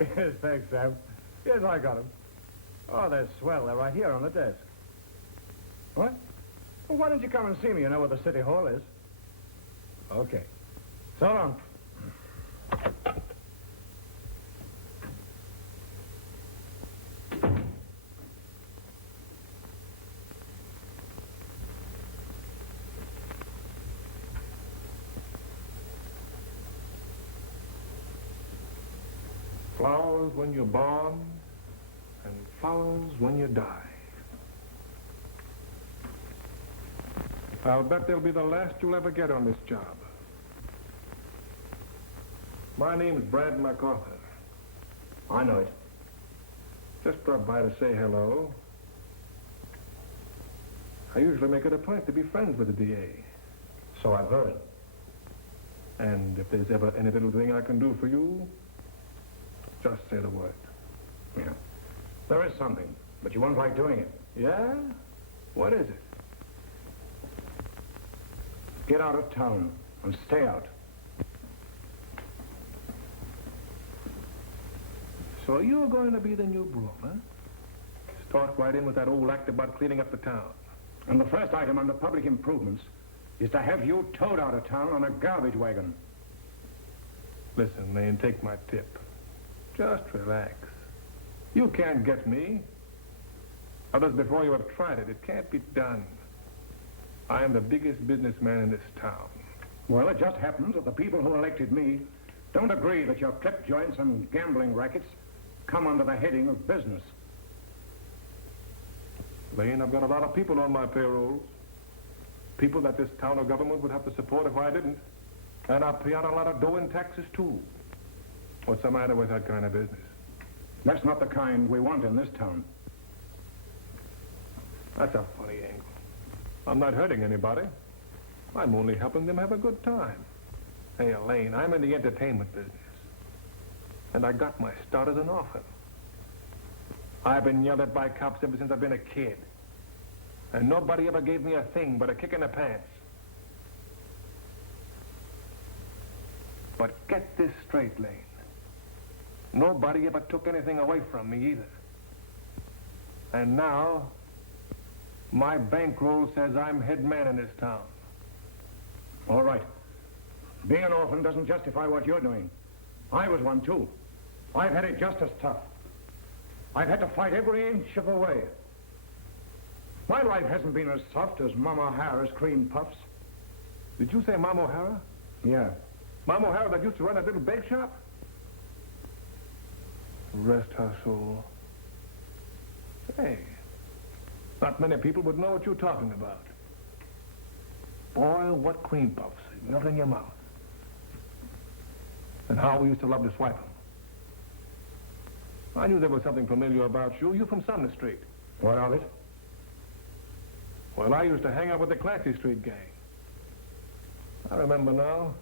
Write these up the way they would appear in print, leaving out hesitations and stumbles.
Yes, thanks, Sam. Yes, I got them. Oh, they're swell. They're right here on the desk. What? Well, why don't you come and see me? You know where the city hall is. Okay. So long. Flowers when you're born, and flowers when you die. I'll bet they'll be the last you'll ever get on this job. My name's Brad MacArthur. I know it. Just dropped by to say hello. I usually make it a point to be friends with the DA. So I've heard. And if there's ever any little thing I can do for you, just say the word. Yeah. There is something, but you won't like doing it. Yeah? What is it? Get out of town and stay out. So you're going to be the new broom, huh? Start right in with that old act about cleaning up the town. And the first item under public improvements is to have you towed out of town on a garbage wagon. Listen, Lane, take my tip. Just relax. You can't get me. Others before you have tried it. It can't be done. I am the biggest businessman in this town. Well, it just happens that the people who elected me don't agree that your clip joints and gambling rackets come under the heading of business. Lane, I've got a lot of people on my payrolls. People that this town or government would have to support if I didn't. And I pay out a lot of dough in taxes, too. What's the matter with that kind of business? That's not the kind we want in this town. That's a funny angle. I'm not hurting anybody. I'm only helping them have a good time. Hey, Elaine, I'm in the entertainment business. And I got my start as an orphan. I've been yelled at by cops ever since I've been a kid. And nobody ever gave me a thing but a kick in the pants. But get this straight, Lane. Nobody ever took anything away from me either. And now, my bankroll says I'm head man in this town. All right. Being an orphan doesn't justify what you're doing. I was one, too. I've had it just as tough. I've had to fight every inch of the way. My life hasn't been as soft as Mama O'Hara's cream puffs. Did you say Mama O'Hara? Yeah. Mama O'Hara that used to run that little bake shop? Rest her soul. Hey, not many people would know what you're talking about. Boy, what cream puffs. Melt in your mouth. And how we used to love to swipe them. I knew there was something familiar about you. You're from Sumner Street. What of it? Well, I used to hang out with the Clancy Street gang. I remember now.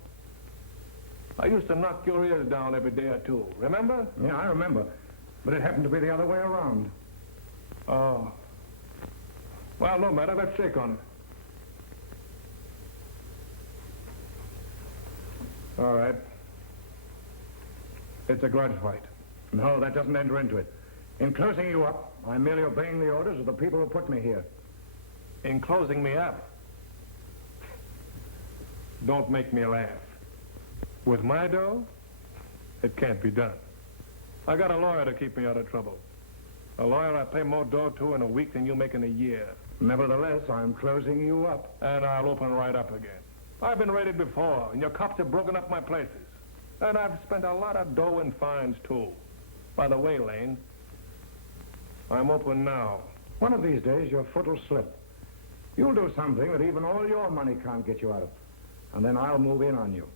I used to knock your ears down every day or two. Remember? Yeah, I remember. But it happened to be the other way around. Oh. Well, no matter. Let's shake on it. All right. It's a grudge fight. No, that doesn't enter into it. In closing you up, I'm merely obeying the orders of the people who put me here. In closing me up? Don't make me laugh. With my dough, it can't be done. I got a lawyer to keep me out of trouble. A lawyer I pay more dough to in a week than you make in a year. Nevertheless, I'm closing you up. And I'll open right up again. I've been raided before, and your cops have broken up my places. And I've spent a lot of dough in fines, too. By the way, Lane, I'm open now. One of these days, your foot will slip. You'll do something that even all your money can't get you out of. And then I'll move in on you.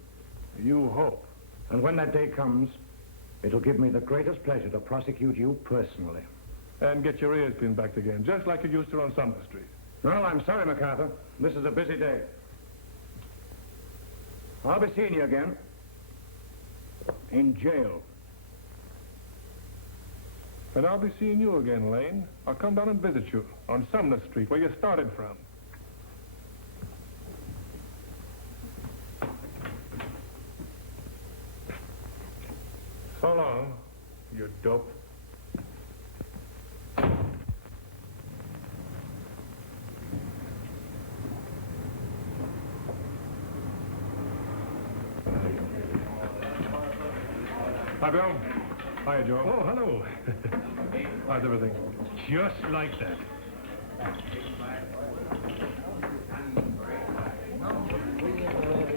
You hope. And when that day comes, it'll give me the greatest pleasure to prosecute you personally. And get your ears pinned back again, just like you used to on Sumner Street. Well, I'm sorry, MacArthur. This is a busy day. I'll be seeing you again. In jail. And I'll be seeing you again, Lane. I'll come down and visit you on Sumner Street, where you started from. So long. you dope. Hi, Bill. Hi, Joe. Oh, hello. How's everything? Just like that.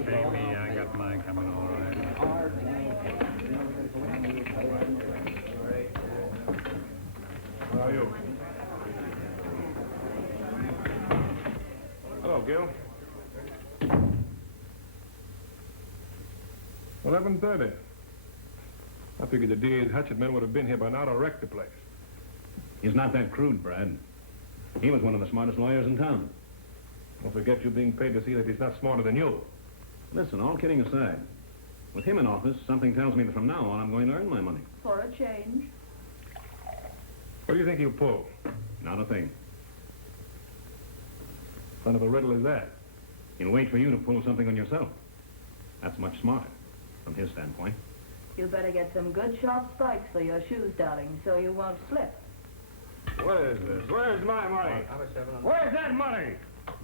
Baby, I got mine coming all right. How are you? Hello, Gil. 11:30. I figured the DA's hatchet men would have been here by now to wreck the place. He's not that crude, Brad. He was one of the smartest lawyers in town. Don't forget you're being paid to see that he's not smarter than you. Listen, all kidding aside, with him in office, something tells me that from now on I'm going to earn my money. For a change. What do you think he'll pull? Not a thing. What kind of a riddle is that? He'll wait for you to pull something on yourself. That's much smarter, from his standpoint. You better get some good sharp spikes for your shoes, darling, so you won't slip. What is this? Where's my money? Where's that money?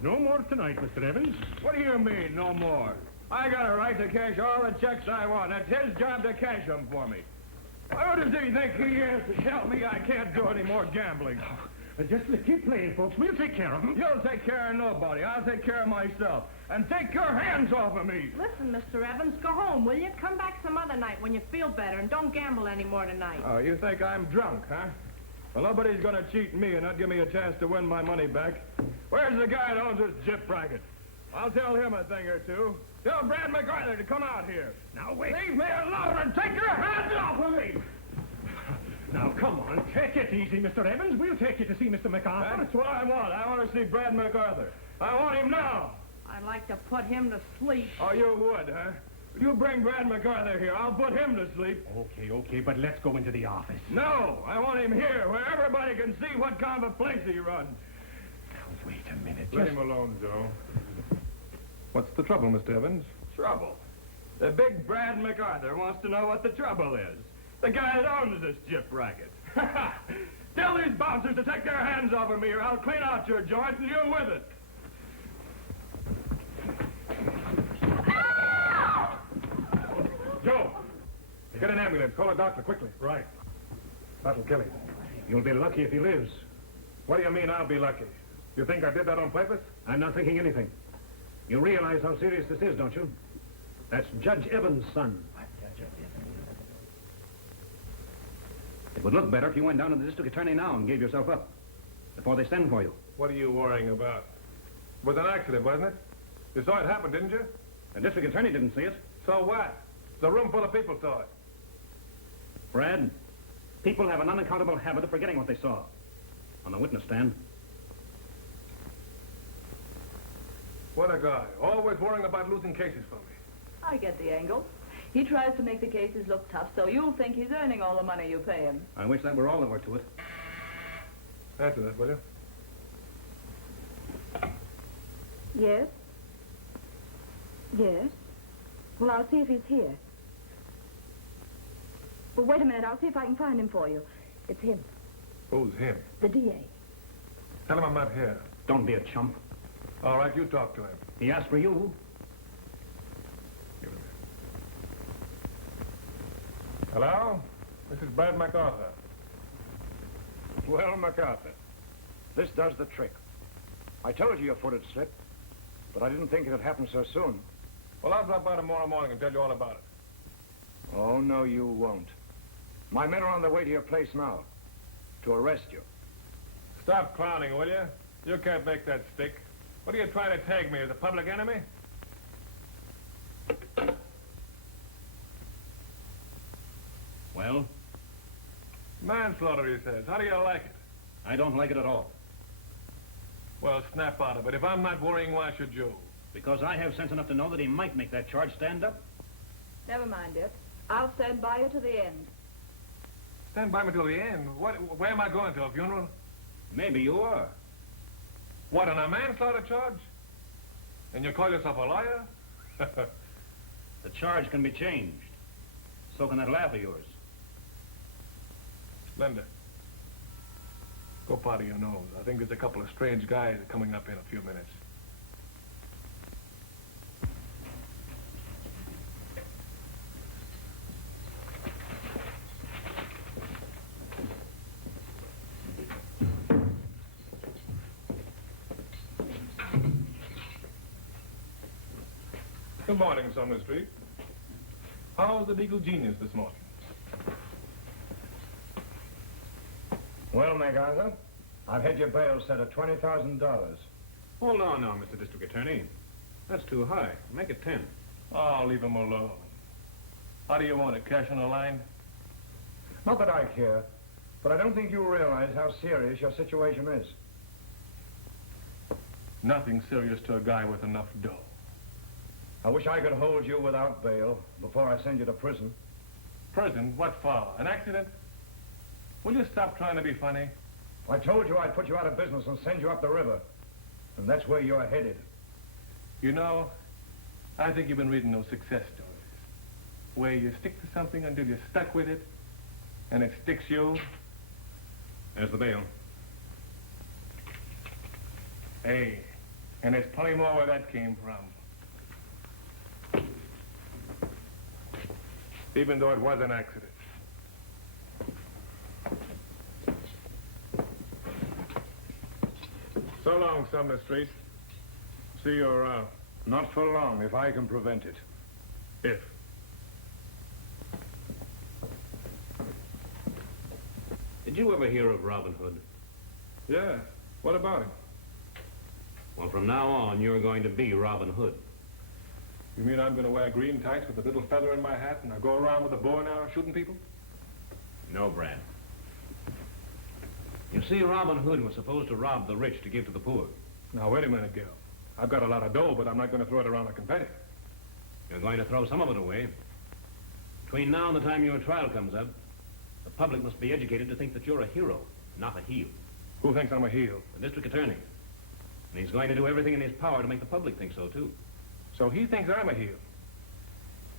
No more tonight, Mr. Evans. What do you mean, no more? I got a right to cash all the checks I want. That's his job to cash them for me. Who does he think he is to tell me I can't do any more gambling? Just keep playing, folks. We'll take care of him. You'll take care of nobody. I'll take care of myself. And take your hands off of me. Listen, Mr. Evans, go home, will you? Come back some other night when you feel better, and don't gamble anymore tonight. Oh, you think I'm drunk, huh? Well, nobody's going to cheat me and not give me a chance to win my money back. Where's the guy that owns this gyp racket? I'll tell him a thing or two. Tell Brad MacArthur to come out here. Now, wait. Leave me alone and take your hands off of me! Now, come on, take it easy, Mr. Evans. We'll take you to see Mr. MacArthur. That's what I want. I want to see Brad MacArthur. I want him now. I'd like to put him to sleep. Oh, you would, huh? You bring Brad MacArthur here. I'll put him to sleep. Okay, but let's go into the office. No, I want him here where everybody can see what kind of a place he runs. Now, wait a minute. Let him alone, Joe. What's the trouble, Mr. Evans? Trouble. The big Brad MacArthur wants to know what the trouble is. The guy that owns this gyp racket. Tell these bouncers to take their hands off of me or I'll clean out your joint and you with it. Joe! Get an ambulance. Call a doctor, quickly. Right. That'll kill him. You'll be lucky if he lives. What do you mean I'll be lucky? You think I did that on purpose? I'm not thinking anything. You realize how serious this is, don't you? That's Judge Evans' son. It would look better if you went down to the district attorney now and gave yourself up before they send for you. What are you worrying about? It was an accident, wasn't it? You saw it happen, didn't you? The district attorney didn't see it. So what? The room full of people saw it. Brad, people have an unaccountable habit of forgetting what they saw. On the witness stand. What a guy. Always worrying about losing cases for me. I get the angle. He tries to make the cases look tough, so you'll think he's earning all the money you pay him. I wish that were all there were to it. Answer that, will you? Yes? Yes? Well, I'll see if he's here. Well, wait a minute. I'll see if I can find him for you. It's him, Who's him? the DA. Tell him I'm not here. Don't be a chump. All right, you talk to him. He asked for you. Hello? This is Brad MacArthur. Well, MacArthur, this does the trick. I told you your foot had slipped, but I didn't think it'd happen so soon. Well, I'll drop by tomorrow morning and tell you all about it. Oh, no, you won't. My men are on their way to your place now, to arrest you. Stop clowning, will you? You can't make that stick. What are you trying to tag me as a public enemy? Well, Manslaughter, he says. How do you like it? I don't like it at all. Well, snap out of it. If I'm not worrying, why should you? Because I have sense enough to know that he might make that charge stand up. Never mind, dear. I'll stand by you to the end. Stand by me till the end. Where am I going to? A funeral? Maybe you are. What, on a manslaughter charge? And you call yourself a lawyer? The charge can be changed. So can that laugh of yours. Linda, go powder your nose. I think there's a couple of strange guys coming up in a few minutes. Good morning, Summer Street. How's the legal genius this morning? Well, MacArthur, I've had your bail set at $20,000. Hold on now, Mr. District Attorney. That's too high. Make it 10. Oh, leave him alone. How do you want it, cash on the line? Not that I care, but I don't think you realize how serious your situation is. Nothing serious to a guy with enough dough. I wish I could hold you without bail before I send you to prison. Prison? What for? An accident? Will you stop trying to be funny? I told you I'd put you out of business and send you up the river. And that's where you're headed. You know, I think you've been reading those success stories, where you stick to something until you're stuck with it, and it sticks you. There's the bail. Hey, and there's plenty more where that came from. Even though it was an accident. So long, Sumner Street. See you around. Not for long, if I can prevent it. If. Did you ever hear of Robin Hood? Yeah. What about him? Well, from now on, you're going to be Robin Hood. You mean I'm going to wear green tights with a little feather in my hat and I go around with a bow and arrow shooting people? No, Brad. You see, Robin Hood was supposed to rob the rich to give to the poor. Now, wait a minute, Gil. I've got a lot of dough, but I'm not going to throw it around like confetti. You're going to throw some of it away. Between now and the time your trial comes up, the public must be educated to think that you're a hero, not a heel. Who thinks I'm a heel? The district attorney. And he's going to do everything in his power to make the public think so, too. So he thinks I'm a heel.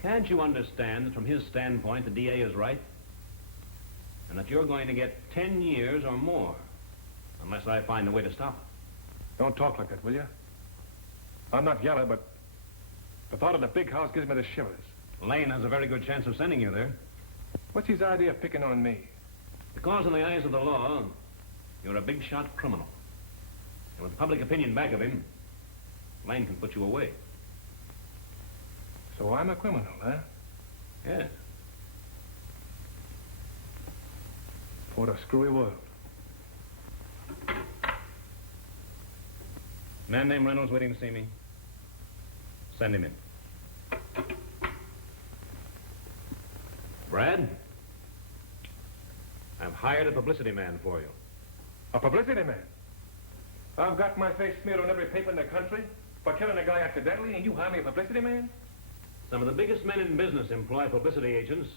Can't you understand that from his standpoint, the DA is right? And that you're going to get 10 years or more, unless I find a way to stop it. Don't talk like that, will you? I'm not yellow, but the thought of the big house gives me the shivers. Lane has a very good chance of sending you there. What's his idea of picking on me? Because in the eyes of the law, you're a big-shot criminal. And with public opinion back of him, Lane can put you away. So I'm a criminal, huh? Yes. What a screwy world. Man named Reynolds waiting to see me. Send him in. Brad, I've hired a publicity man for you. A publicity man? I've got my face smeared on every paper in the country for killing a guy accidentally, and you hire me a publicity man? Some of the biggest men in business employ publicity agents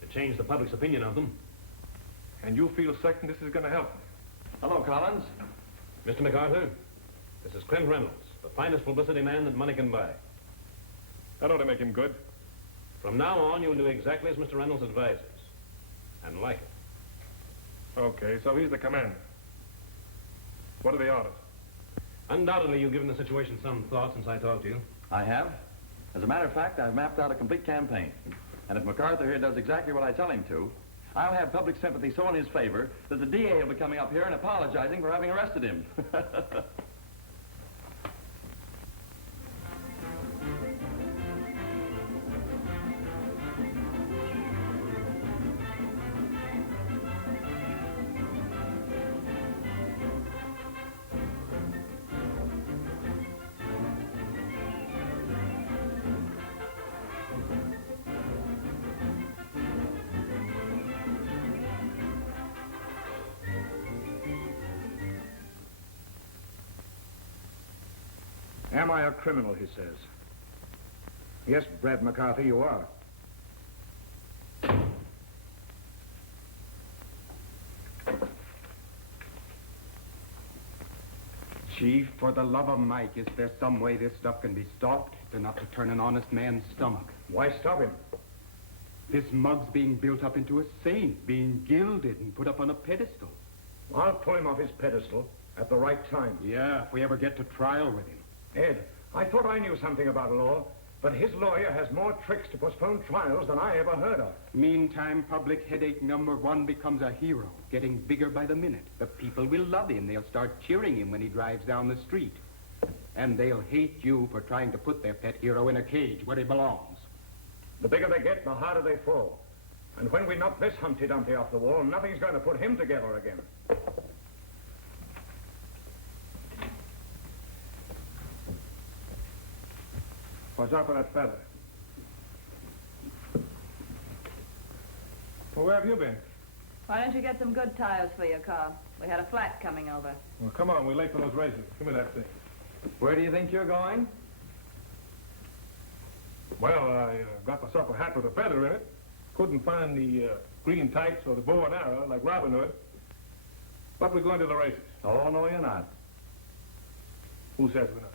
to change the public's opinion of them. And you feel certain this is going to help me? Hello, Collins. Mr. MacArthur, this is Clint Reynolds, the finest publicity man that money can buy. That ought to make him good. From now on, you'll do exactly as Mr. Reynolds advises. And like it. Okay, so he's the commander. What are the orders? Undoubtedly, you've given the situation some thought since I talked to you. I have. As a matter of fact, I've mapped out a complete campaign. And if MacArthur here does exactly what I tell him to, I'll have public sympathy so in his favor that the DA will be coming up here and apologizing for having arrested him. Am I a criminal, he says. Yes, Brad MacArthur, you are. Chief, for the love of Mike, is there some way this stuff can be stopped enough to turn an honest man's stomach? Why stop him? This mug's being built up into a saint, being gilded and put up on a pedestal. I'll pull him off his pedestal at the right time. Yeah, if we ever get to trial with him. Ed, I thought I knew something about law, but his lawyer has more tricks to postpone trials than I ever heard of. Meantime, public headache number one becomes a hero, getting bigger by the minute. The people will love him. They'll start cheering him when he drives down the street. And they'll hate you for trying to put their pet hero in a cage where he belongs. The bigger they get, the harder they fall. And when we knock this Humpty Dumpty off the wall, nothing's going to put him together again. Watch out for that feather. Well, where have you been? Why don't you get some good tires for your car? We had a flat coming over. Well, come on, we're late for those races. Give me that thing. Where do you think you're going? Well, I got myself a hat with a feather in it. Couldn't find the green tights or the bow and arrow like Robin Hood. But we're going to the races. Oh, no, you're not. Who says we're not?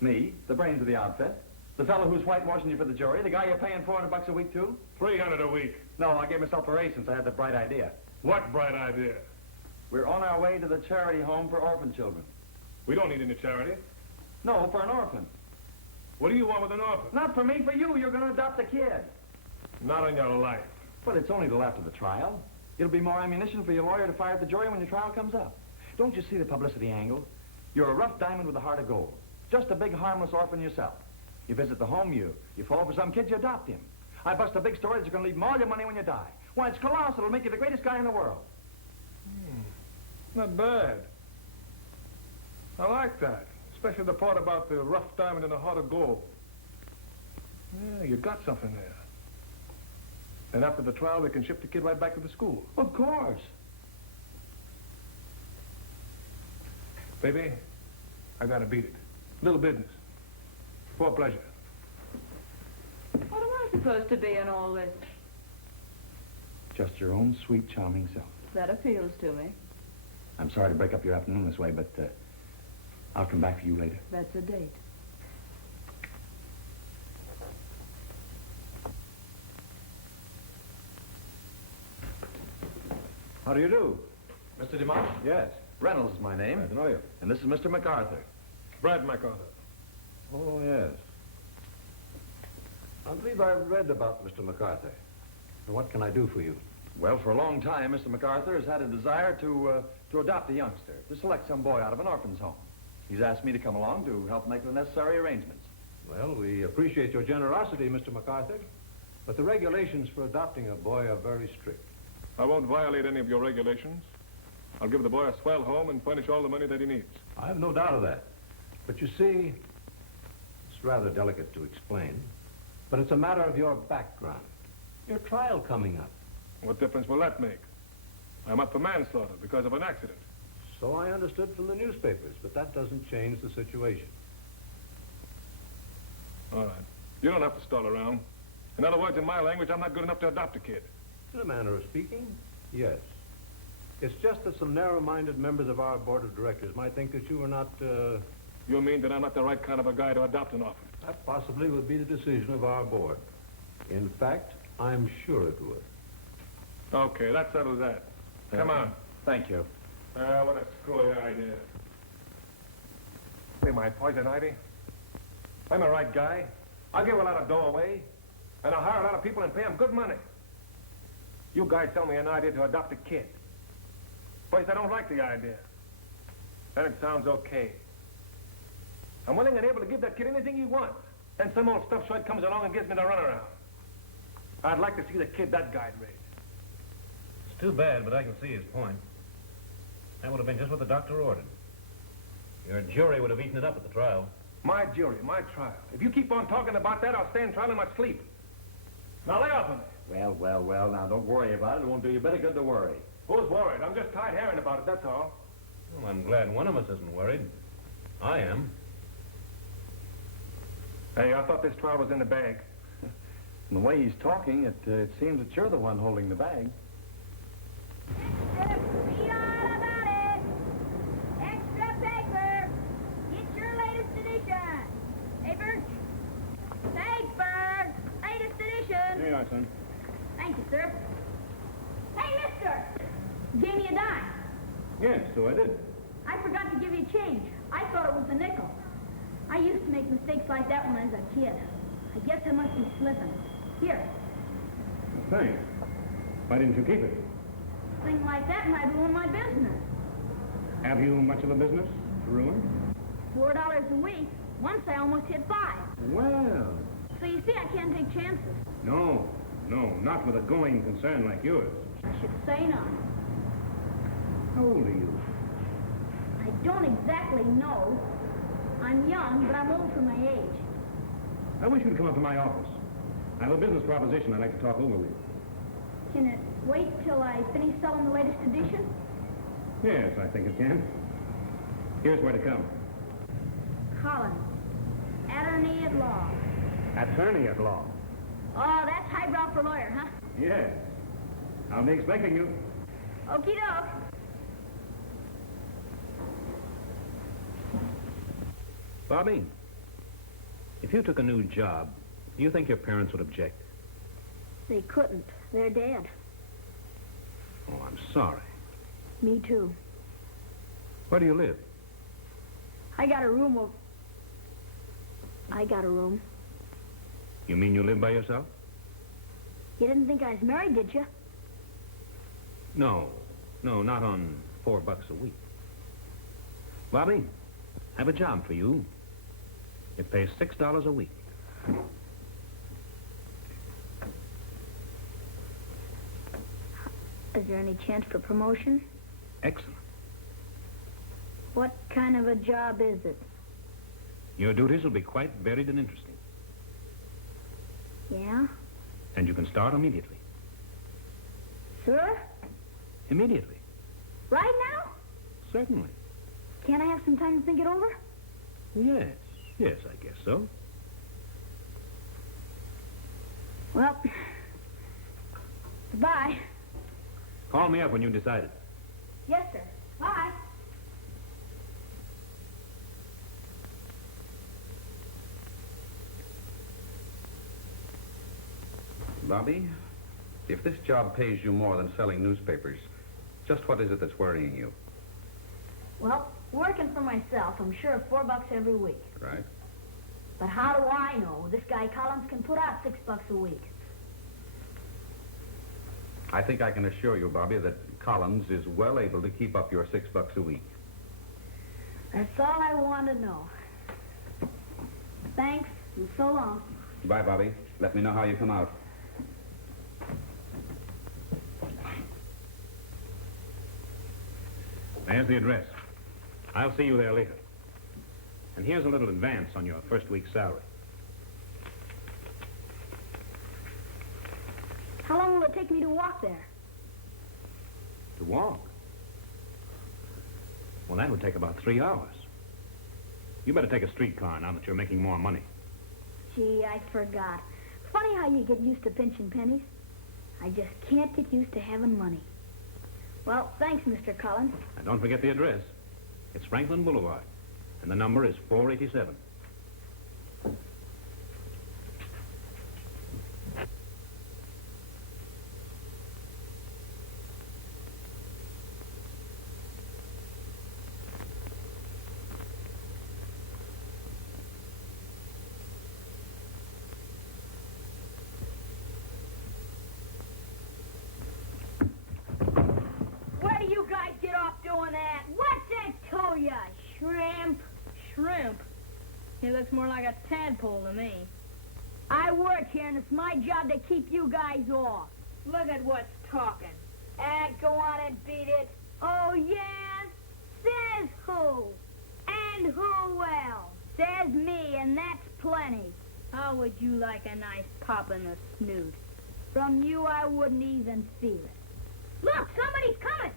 Me, the brains of the outfit. The fellow who's whitewashing you for the jury. The guy you're paying $400 a week to. 300 a week. No, I gave myself a raise since I had the bright idea. What bright idea? We're on our way to the charity home for orphan children. We don't need any charity. No, for an orphan. What do you want with an orphan? Not for me, for you. You're going to adopt a kid. Not on your life. But it's only till after the trial. It'll be more ammunition for your lawyer to fire at the jury when your trial comes up. Don't you see the publicity angle? You're a rough diamond with a heart of gold. Just a big, harmless orphan yourself. You visit the home, you fall for some kid, you adopt him. I bust a big story that's going to leave him all your money when you die. Why, it's colossal. It'll make you the greatest guy in the world. Not bad. I like that. Especially the part about the rough diamond and the heart of gold. Yeah, you got something there. And after the trial, they can ship the kid right back to the school. Of course. Baby, I gotta beat it. Little business. For pleasure. What am I supposed to be in all this? Just your own sweet, charming self. That appeals to me. I'm sorry to break up your afternoon this way, but I'll come back for you later. That's a date. How do you do? Mr. DeMont? Yes. Reynolds is my name. Glad to know you. And this is Mr. MacArthur. Brad MacArthur. Oh, yes. I believe I've read about Mr. MacArthur. And what can I do for you? Well, for a long time, Mr. MacArthur has had a desire to adopt a youngster, to select some boy out of an orphan's home. He's asked me to come along to help make the necessary arrangements. Well, we appreciate your generosity, Mr. MacArthur. But the regulations for adopting a boy are very strict. I won't violate any of your regulations. I'll give the boy a swell home and furnish all the money that he needs. I have no doubt of that. But you see, it's rather delicate to explain. But it's a matter of your background. Your trial coming up. What difference will that make? I'm up for manslaughter because of an accident. So I understood from the newspapers, but that doesn't change the situation. All right. You don't have to stall around. In other words, in my language, I'm not good enough to adopt a kid. In a manner of speaking, yes. It's just that some narrow-minded members of our board of directors might think that you are not, You mean that I'm not the right kind of a guy to adopt an orphan? That possibly would be the decision of our board. In fact, I'm sure it would. Okay, that settles that. Come on. Thank you. What a screwy idea. Say, my poison ivy. I'm a right guy. I'll give a lot of dough away, and I'll hire a lot of people and pay them good money. You guys sell me an idea to adopt a kid. First, I don't like the idea. Then it sounds okay. I'm willing and able to give that kid anything he wants. Then some old stuff short comes along and gives me the runaround. I'd like to see the kid that guy'd raise. It's too bad, but I can see his point. That would have been just what the doctor ordered. Your jury would have eaten it up at the trial. My jury, my trial. If you keep on talking about that, I'll stand trial in my sleep. Now lay off on me. Well, now don't worry about it. It won't do you a bit of good to worry. Who's worried? I'm just tired hearing about it, that's all. Well, I'm glad one of us isn't worried. I am. Hey, I thought this trial was in the bag. From the way he's talking, it seems that you're the one holding the bag. Read all about it. Extra paper. Get your latest edition. Hey, Bert. Thanks, Bert. Latest edition. Here you are, son. Thank Yes, so I did. I forgot to give you change. I thought it was a nickel. I used to make mistakes like that when I was a kid. I guess I must be slipping. Here, Thanks. Why didn't you keep it? a thing like that might ruin my business. Have you much of a business to ruin? $4 a week. Once I almost hit 5. Well. So you see, I can't take chances. No, not with a going concern like yours. I should say not. How old are you? I don't exactly know. I'm young, but I'm old for my age. I wish you'd come up to my office. I have a business proposition I'd like to talk over with you. Can it wait till I finish selling the latest edition? Yes, I think it can. Here's where to come. Collins, attorney at law. Attorney at law. Oh, that's highbrow for lawyer, huh? Yes. I'll be expecting you. Okie doke. Bobby, if you took a new job, do you think your parents would object? They couldn't. They're dead. Oh, I'm sorry. Me too. Where do you live? I got a room. You mean you live by yourself? You didn't think I was married, did you? No, not on $4 a week. Bobby, I have a job for you. It pays $6 a week. Is there any chance for promotion? Excellent. What kind of a job is it? Your duties will be quite varied and interesting. Yeah? And you can start immediately. Sir? Immediately. Right now? Certainly. Can't I have some time to think it over? Yes, I guess so. Well, goodbye. Call me up when you decided. Yes, sir. Bye. Bobby, if this job pays you more than selling newspapers, just what is it that's worrying you? Well, working for myself, I'm sure of $4 every week. Right? But how do I know this guy Collins can put out $6 a week? I think I can assure you, Bobby, that Collins is well able to keep up your $6 a week. That's all I want to know. Thanks, and so long. Bye, Bobby. Let me know how you come out. There's the address. I'll see you there later. And here's a little advance on your first week's salary. How long will it take me to walk there? To walk? Well, that would take about 3 hours. You better take a streetcar now that you're making more money. Gee, I forgot. Funny how you get used to pinching pennies. I just can't get used to having money. Well, thanks, Mr. Collins. And don't forget the address. It's Franklin Boulevard, and the number is 487. Where do you guys get off doing that? What's that to ya? Shrimp? He looks more like a tadpole to me. I work here, and it's my job to keep you guys off. Look at what's talking. Go on and beat it. Oh, yeah? Says who? And who else? Says me, and that's plenty. How would you like a nice pop in the snoot? From you, I wouldn't even feel it. Look, somebody's coming.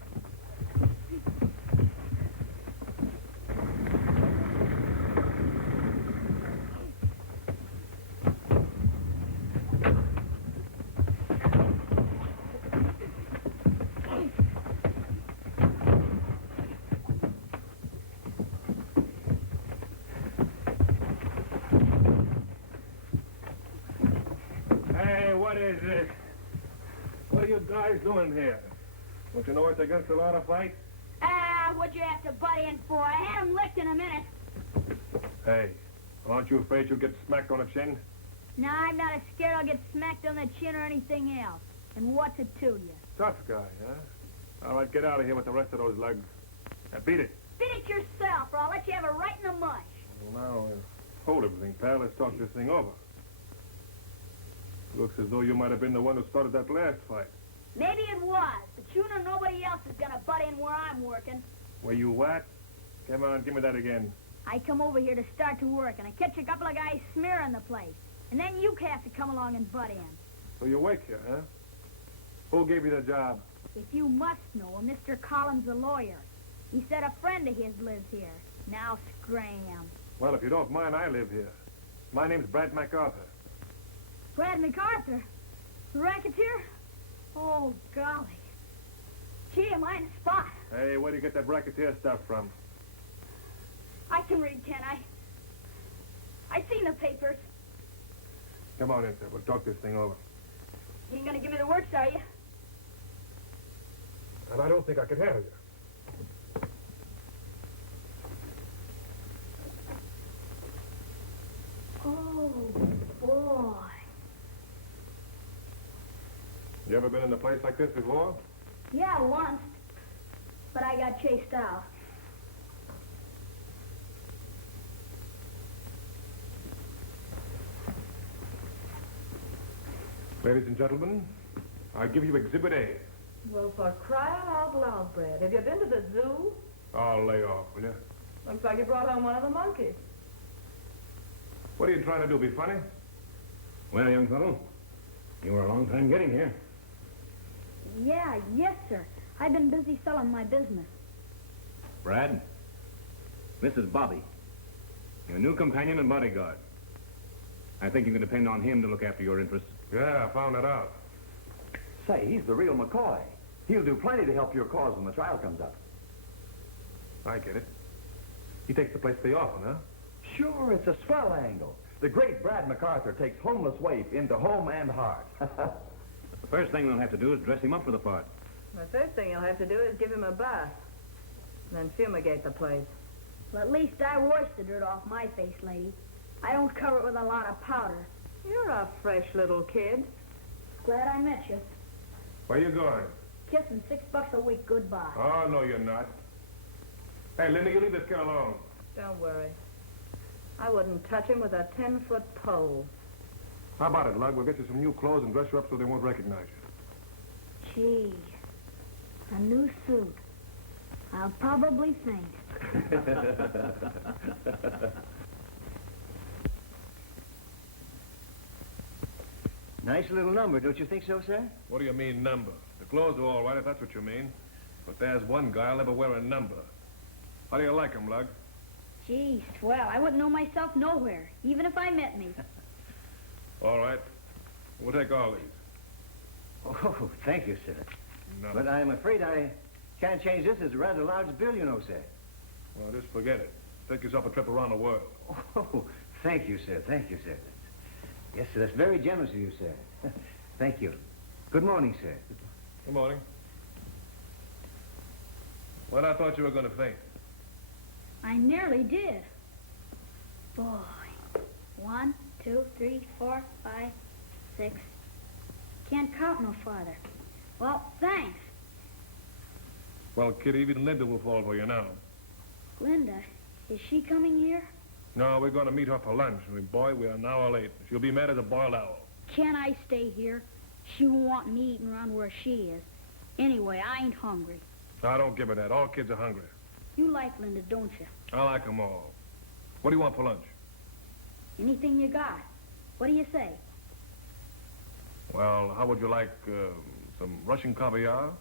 Hey, what is this? What are you guys doing here? Don't you know it's against the law to fight? what'd you have to butt in for? I had him licked in a minute. Hey, aren't you afraid you'll get smacked on the chin? No, I'm not as scared I'll get smacked on the chin or anything else. And what's it to you? Tough guy, huh? All right, get out of here with the rest of those lugs. Now, beat it. Beat it yourself, or I'll let you have it right in the mush. Well, now, hold everything, pal. Let's talk this thing over. Looks as though you might have been the one who started that last fight. Maybe it was, but you know nobody else is gonna butt in where I'm working. Where you what? Come on, give me that again. I come over here to start to work, and I catch a couple of guys smearing the place. And then you have to come along and butt in. So you work here, huh? Who gave you the job? If you must know, Mr. Collins, a lawyer. He said a friend of his lives here. Now scram. Well, if you don't mind, I live here. My name's Brad MacArthur. Brad MacArthur? The racketeer? Oh, golly. Gee, am I in a spot? Hey, where do you get that racketeer stuff from? I can read, can I? I seen the papers. Come on in, sir. We'll talk this thing over. You ain't gonna give me the works, are you? And I don't think I could handle you. Oh, boy. You ever been in a place like this before? Yeah, once. But I got chased out. Ladies and gentlemen, I give you Exhibit A. Well, for crying out loud, Brad, have you been to the zoo? Oh, lay off, will you? Looks like you brought home one of the monkeys. What are you trying to do, be funny? Well, young fellow, you were a long time getting here. Yeah, yes, sir. I've been busy selling my business. Brad, this is Bobby, your new companion and bodyguard. I think you can depend on him to look after your interests. Yeah, I found that out. Say, he's the real McCoy. He'll do plenty to help your cause when the trial comes up. I get it. He takes the place they often, huh? Sure, it's a swell angle. The great Brad MacArthur takes homeless waif into home and heart. The first thing they'll have to do is dress him up for the part. The first thing you'll have to do is give him a bath. And then fumigate the place. Well, at least I wash the dirt off my face, lady. I don't cover it with a lot of powder. You're a fresh little kid. Glad I met you. Where you going? Kissing $6 a week goodbye. Oh, no, you're not. Hey, Linda, you leave this kid alone. Don't worry. I wouldn't touch him with a 10-foot pole. How about it, Lug? We'll get you some new clothes and dress you up so they won't recognize you. Gee, a new suit. I'll probably faint. Nice little number, don't you think so, sir? What do you mean, number? The clothes are all right, if that's what you mean. But there's one guy I'll never wear a number. How do you like him, Lug? Gee, swell. I wouldn't know myself nowhere, even if I met me. All right. We'll take all these. Oh, thank you, sir. No. But I'm afraid I can't change this. It's a rather large bill, you know, sir. Well, just forget it. Take yourself a trip around the world. Oh, thank you, sir. Thank you, sir. Yes, sir, that's very generous of you, sir. Thank you. Good morning, sir. Good morning. Well, I thought you were going to faint. I nearly did. Boy. 1, 2, 3, 4, 5, 6. Can't count no farther. Well, thanks. Well, Kitty, even Linda will fall for you now. Linda, is she coming here? No, we're going to meet her for lunch. And boy, we are an hour late. She'll be mad as a boiled owl. Can't I stay here? She won't want me eating around where she is. Anyway, I ain't hungry. I don't give her that. All kids are hungry. You like Linda, don't you? I like them all. What do you want for lunch? Anything you got. What do you say? Well, how would you like some Russian caviar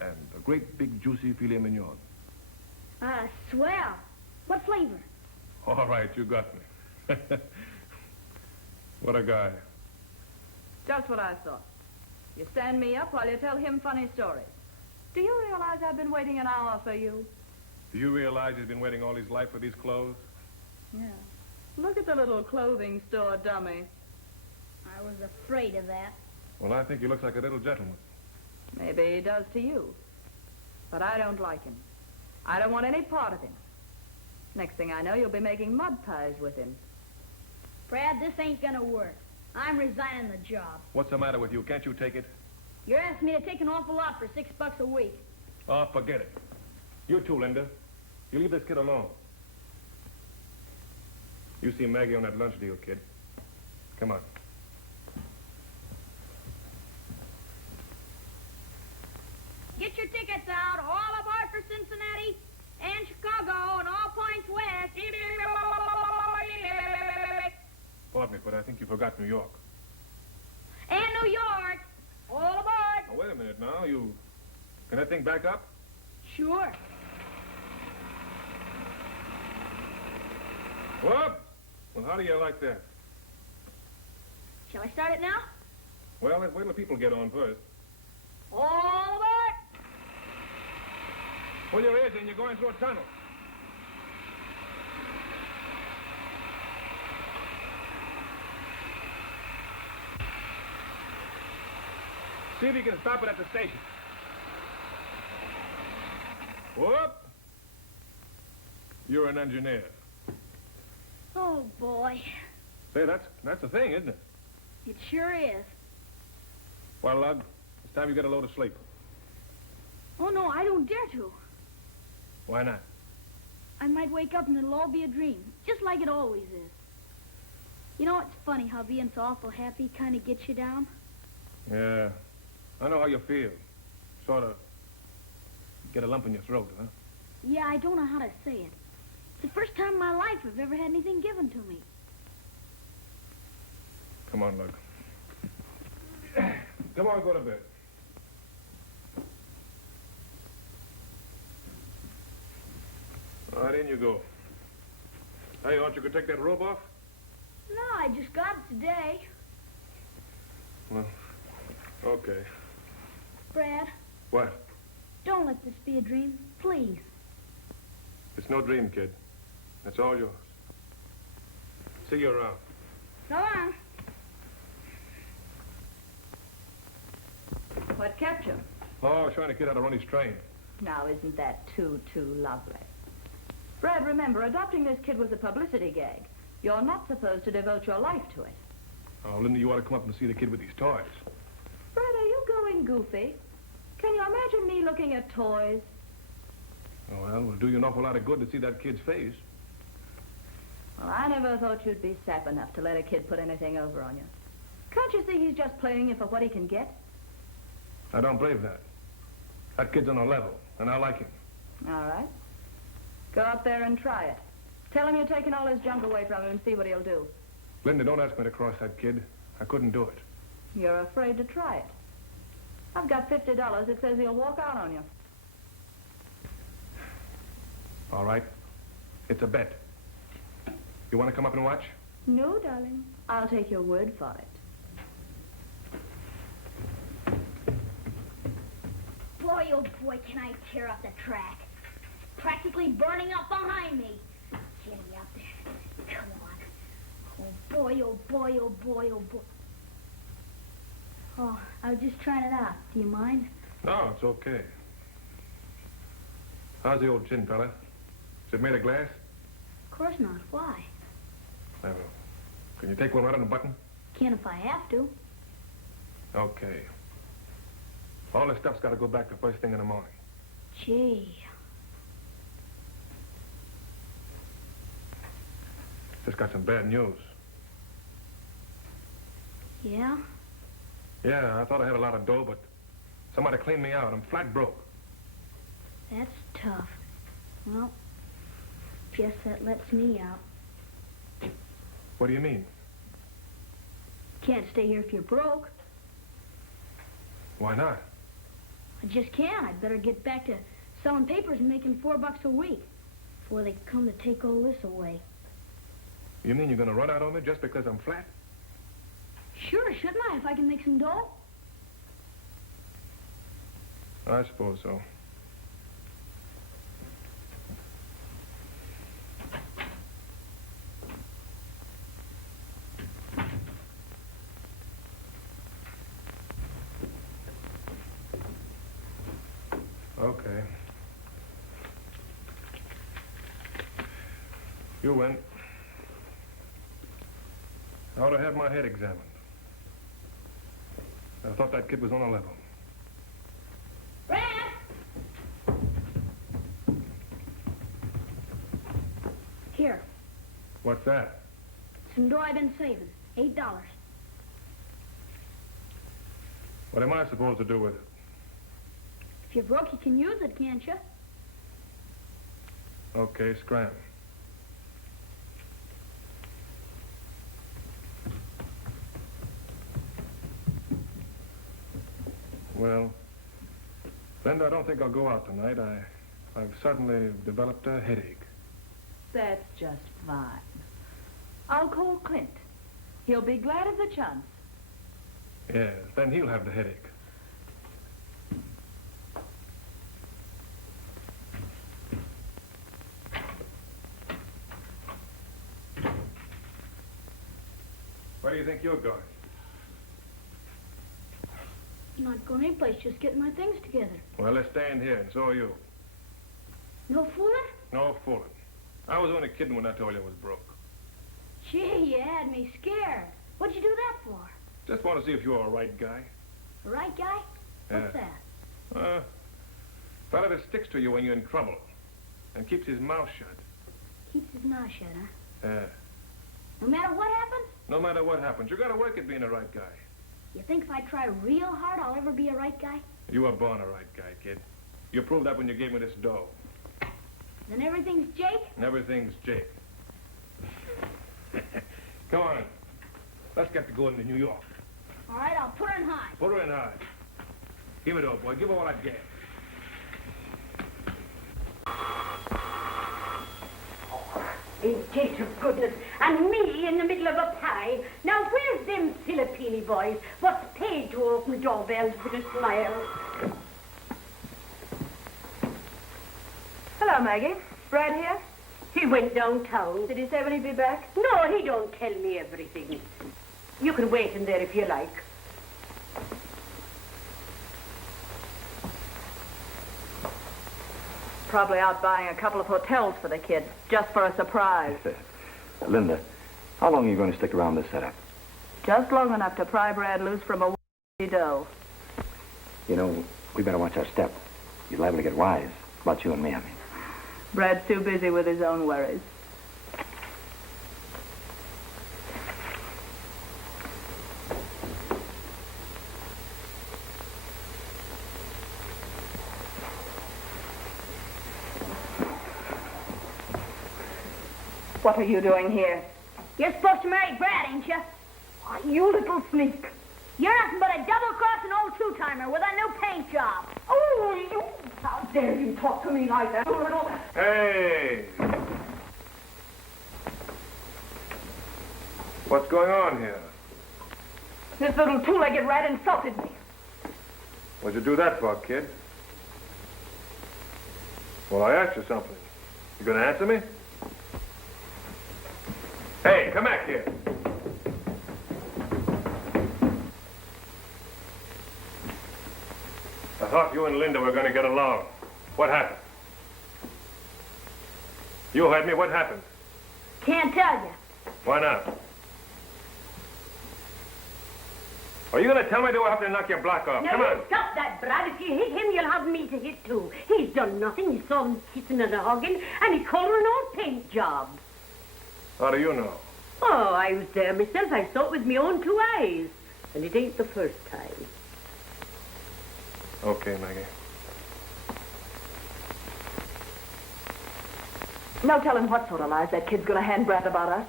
and a great big juicy filet mignon? Swell. What flavor? All right, you got me. What a guy. Just what I thought. You stand me up while you tell him funny stories. Do you realize I've been waiting an hour for you? Do you realize he's been waiting all his life for these clothes? Yeah. Look at the little clothing store dummy. I was afraid of that. Well, I think he looks like a little gentleman. Maybe he does to you. But I don't like him. I don't want any part of him. Next thing I know, you'll be making mud pies with him. Brad, this ain't gonna work. I'm resigning the job. What's the matter with you? Can't you take it? You're asking me to take an awful lot for $6 a week. Oh, forget it. You too, Linda. You leave this kid alone. You see Maggie on that lunch deal, kid. Come on. Get your tickets out, all aboard for Cincinnati and Chicago and all points west. Pardon me, but I think you forgot New York. And New York. All aboard. Oh, wait a minute now. Can that thing back up? Sure. Whoop! Well, how do you like that? Shall I start it now? Well, let's wait till people get on first. All aboard. Pull your ears in. You're going through a tunnel. See if you can stop it at the station. Whoop! You're an engineer. Oh, boy. Say, that's the thing, isn't it? It sure is. Well, Lug, it's time you get a load of sleep. Oh, no, I don't dare to. Why not? I might wake up and it'll all be a dream, just like it always is. You know, it's funny how being so awful happy kind of gets you down. Yeah. I know how you feel. Sort of get a lump in your throat, huh? Yeah, I don't know how to say it. It's the first time in my life I've ever had anything given to me. Come on, Lug. Come on, go to bed. All right, in you go. Hey, aren't you going to take that robe off? No, I just got it today. Well, okay. Brad, What? don't let this be a dream, please. It's no dream, kid. That's all yours. See you around. So long. What kept you? Oh, I was trying to get out of Ronnie's train. Now, isn't that too lovely? Brad, remember, adopting this kid was a publicity gag. You're not supposed to devote your life to it. Oh, Linda, you ought to come up and see the kid with these toys. Brad, are you going goofy? Can you imagine me looking at toys? Oh, well, it'll do you an awful lot of good to see that kid's face. Well, I never thought you'd be sap enough to let a kid put anything over on you. Can't you see he's just playing you for what he can get? I don't believe that. That kid's on a level, and I like him. All right. Go up there and try it. Tell him you're taking all his junk away from him and see what he'll do. Linda, don't ask me to cross that kid. I couldn't do it. You're afraid to try it. I've got $50. It says he'll walk out on you. All right. It's a bet. You want to come up and watch? No, darling. I'll take your word for it. Boy, oh boy, can I tear up the track. It's practically burning up behind me. Get me up there. Come on. Oh boy, oh boy, oh boy, oh boy. Oh, I was just trying it out. Do you mind? No, it's okay. How's the old chin, fella? Is it made of glass? Of course not. Why? Well, can you take one right on the button? Can if I have to. Okay. All this stuff's got to go back the first thing in the morning. Gee. Just got some bad news. Yeah? Yeah, I thought I had a lot of dough, but somebody cleaned me out. I'm flat broke. That's tough. Well, guess that lets me out. What do you mean? Can't stay here if you're broke. Why not? I just can't. I'd better get back to selling papers and making $4 a week before they come to take all this away. You mean you're going to run out on me just because I'm flat? Sure, shouldn't I, if I can make some dough? I suppose so. Okay. You win. I ought to have my head examined. I thought that kid was on a level. Brad! Here, What's that? some dough I've been saving. $8. What am I supposed to do with it? If you're broke, you can use it, can't you? Okay, scram. Well, Linda, I don't think I'll go out tonight. I've suddenly developed a headache. That's just fine. I'll call Clint. He'll be glad of the chance. Yes, then he'll have the headache. Where do you think you're going? Not going anyplace, just getting my things together. Well, let's stay in here, and so are you. No fooling? No fooling. I was only kidding when I told you I was broke. Gee, you had me scared. What'd you do that for? Just want to see if you're a right guy. The right guy? What's Yeah. that? Fella that sticks to you when you're in trouble and keeps his mouth shut. Keeps his mouth shut, huh? Yeah. No matter what happens? No matter what happens, you gotta work at being a right guy. You think if I try real hard, I'll ever be a right guy? You were born a right guy, kid. You proved that when you gave me this dough. Then everything's Jake? And everything's Jake. Come on. Let's get to going to New York. All right, I'll put her in high. Put her in high. Give it up, boy. Give her all I get. A date of goodness, and me in the middle of a pie. Now, where's them Filipini boys? What's paid to open doorbells with a smile? Hello, Maggie. Brad here? He went downtown. Did he say when he'd be back? No, he don't tell me everything. You can wait in there if you like. Probably out buying a couple of hotels for the kid, just for a surprise. Linda, how long are you going to stick around this setup? Just long enough to pry Brad loose from a dough. You know, we better watch our step. He's liable to get wise. About you and me, I mean. Brad's too busy with his own worries. What are you doing here? You're supposed to marry Brad, ain't you? Why, you little sneak. You're nothing but a double-crossing old two-timer with a new paint job. Oh, you! How dare you talk to me like that, you little... Hey! What's going on here? This little two-legged rat insulted me. What'd you do that for, kid? Well, I asked you something. You gonna answer me? Hey, come back here. I thought you and Linda were going to get along. What happened? You heard me. What happened? Can't tell you. Why not? Are you going to tell me, or do I have to knock your block off? Now, Come you on. stop that, Brad. If you hit him, you'll have me to hit, too. He's done nothing. He saw him kissing and hugging, and he called her an old paint job. How do you know? Oh, I was there myself. I saw it with my own two eyes. And it ain't the first time. Okay, Maggie. No telling what sort of lies that kid's gonna hand Brad about us.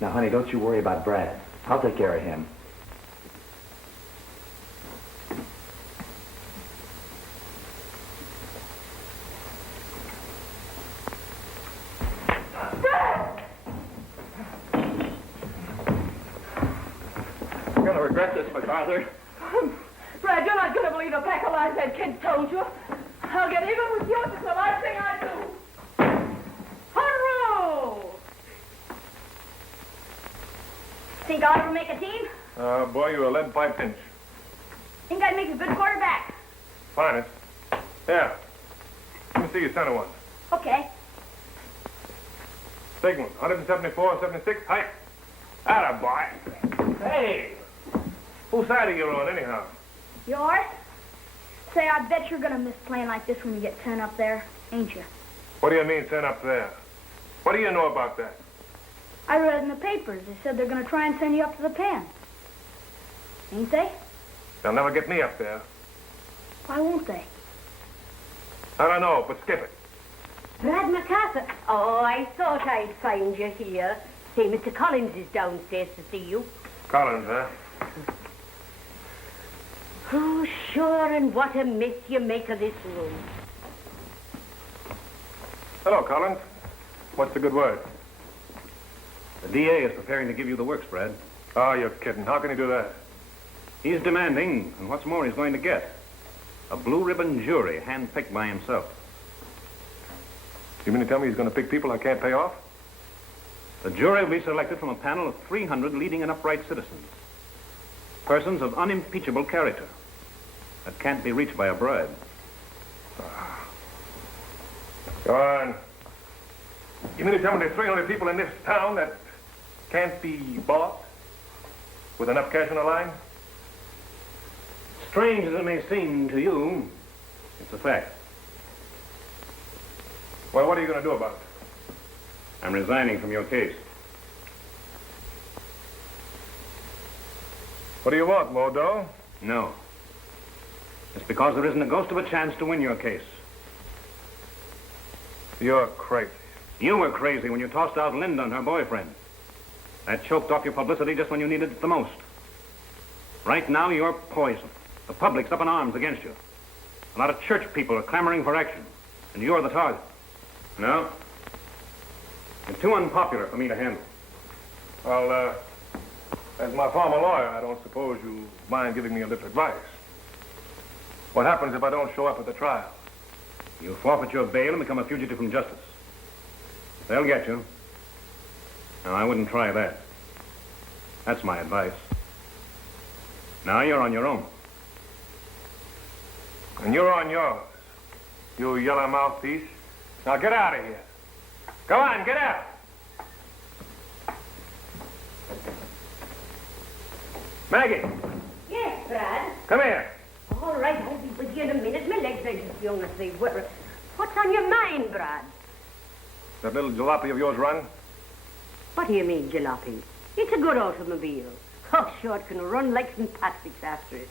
Now, honey, don't you worry about Brad. I'll take care of him. You're going to regret this, MacArthur. Brad, you're not gonna believe a pack of lies that kid told you. I'll get even with you. It's the last thing I do. Hurrah! Think I'll ever make a team? Boy, you're a lead pipe pinch. Think I'd make a good quarterback. Finest. Yeah. Let me see your center one. Okay. Signal, 174, 76, height. Attaboy. Hey! Whose side are you on, anyhow? Yours? Say, I bet you're gonna miss playing like this when you get sent up there, ain't you? What do you mean, sent up there? What do you know about that? I read in the papers. They said they're gonna try and send you up to the pen. Ain't they? They'll never get me up there. Why won't they? I don't know, but skip it. Brad MacArthur. Oh, I thought I'd find you here. Say, Mr. Collins is downstairs to see you. Collins, huh? Oh, sure, and what a mess you make of this room. Hello, Collins. What's the good word? The DA is preparing to give you the works, Brad. Oh, you're kidding. How can he do that? He's demanding, and what's more, he's going to get a blue ribbon jury handpicked by himself. You mean to tell me he's going to pick people I can't pay off? The jury will be selected from a panel of 300 leading and upright citizens. Persons of unimpeachable character that can't be reached by a bribe. Go on. You mean to tell me there's 300 people in this town that can't be bought with enough cash on the line? Strange as it may seem to you, it's a fact. Well, what are you going to do about it? I'm resigning from your case. What do you want, Modo? No. It's because there isn't a ghost of a chance to win your case. You're crazy. You were crazy when you tossed out Linda and her boyfriend. That choked off your publicity just when you needed it the most. Right now, you're poison. The public's up in arms against you. A lot of church people are clamoring for action, and you're the target. No? You're too unpopular for me to handle. Well, as my former lawyer, I don't suppose you mind giving me a little advice. What happens if I don't show up at the trial? You forfeit your bail and become a fugitive from justice. They'll get you. Now, I wouldn't try that. That's my advice. Now you're on your own. And you're on yours, you yellow mouthpiece. Now get out of here. Go on, get out. Maggie. Yes, Brad. Come here. All right, I'll be with you in a minute. My legs are just young as they were. What's on your mind, Brad? That little jalopy of yours run? What do you mean, jalopy? It's a good automobile. Oh, sure, it can run like St. Patrick's after it.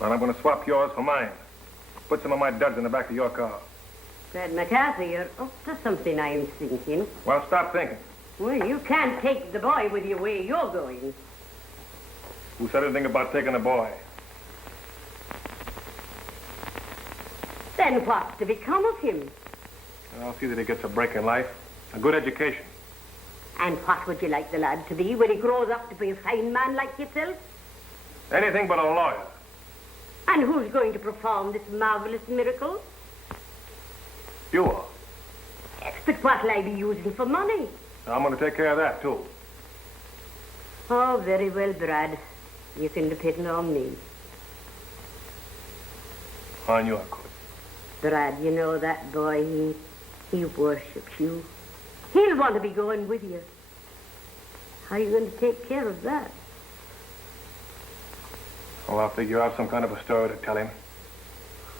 Well, I'm going to swap yours for mine. Put some of my duds in the back of your car. Brad MacArthur, you're up to something, I'm thinking. Well, stop thinking. Well, you can't take the boy with you where you're going. Who said anything about taking a boy? Then what's to become of him? I'll see that he gets a break in life. A good education. And what would you like the lad to be when he grows up to be a fine man like yourself? Anything but a lawyer. And who's going to perform this marvelous miracle? You are. Yes, but what'll I be using for money? I'm going to take care of that, too. Oh, very well, Brad. You can depend on me. On your good. Brad, you know that boy, he worships you. He'll want to be going with you. How are you going to take care of that? Well, I'll figure out some kind of a story to tell him.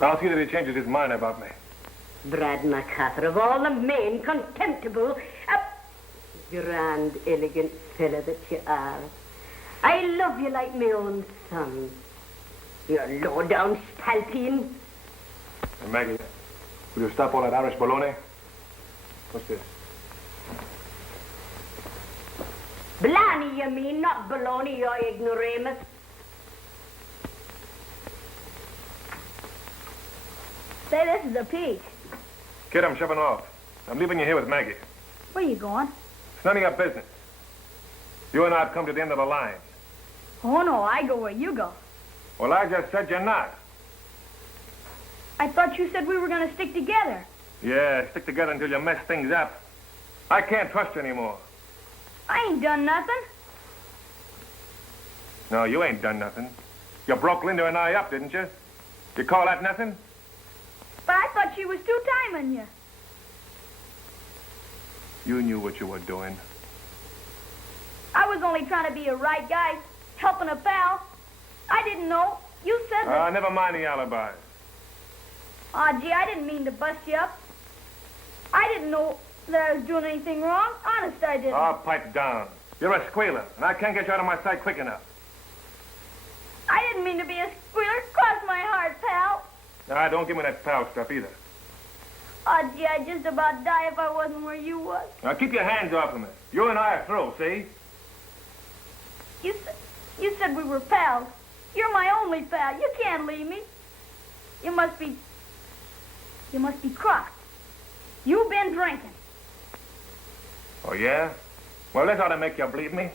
I'll see that he changes his mind about me. Brad MacArthur, of all the men, contemptible, grand, elegant fella that you are. I love you like my own son. You're low-down spalpeen. Hey, Maggie, will you stop all that Irish baloney? What's this? Blarney, you mean, not baloney, you ignoramus. Say, this is a peach. Kid, I'm shoving off. I'm leaving you here with Maggie. Where you going? It's none of your business. You and I have come to the end of the line. Oh, no, I go where you go. Well, I just said you're not. I thought you said we were going to stick together. Yeah, stick together until you mess things up. I can't trust you anymore. I ain't done nothing. No, you ain't done nothing. You broke Linda and I up, didn't you? You call that nothing? But I thought she was two-timing you. You knew what you were doing. I was only trying to be a right guy, helping a pal. I didn't know. You said that... Never mind the alibis. Aw, gee, I didn't mean to bust you up. I didn't know that I was doing anything wrong. Honest, I didn't. Oh, pipe down. You're a squealer, and I can't get you out of my sight quick enough. I didn't mean to be a squealer. Cross my heart, pal. Nah, don't give me that pal stuff either. Aw, gee, I'd just about die if I wasn't where you was. Now, keep your hands off of me. You and I are through, see? You said we were pals. You're my only pal. You can't leave me. You must be crocked. You've been drinking. Oh, yeah? Well, this ought to make you believe me.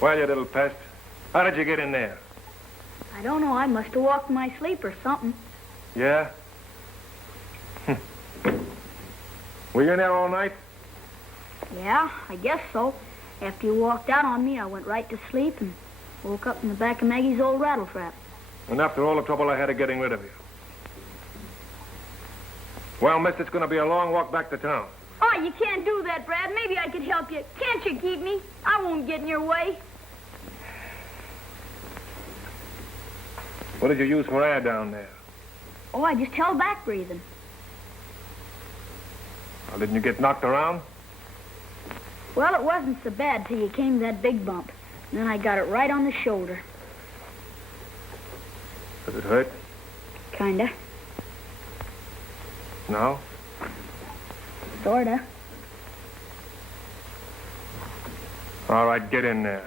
Well, you little pest. How did you get in there? I don't know. I must have walked in my sleep or something. Yeah? Were you in there all night? Yeah, I guess so. After you walked out on me, I went right to sleep and woke up in the back of Maggie's old rattle trap. And after all the trouble I had of getting rid of you. Well, miss, it's going to be a long walk back to town. Oh, you can't do that, Brad. Maybe I could help you. Can't you keep me? I won't get in your way. What did you use for air down there? Oh, I just held back breathing. Well, didn't you get knocked around? Well, it wasn't so bad till you came to that big bump. And then I got it right on the shoulder. Does it hurt? Kinda. No? Sorta. All right, get in there.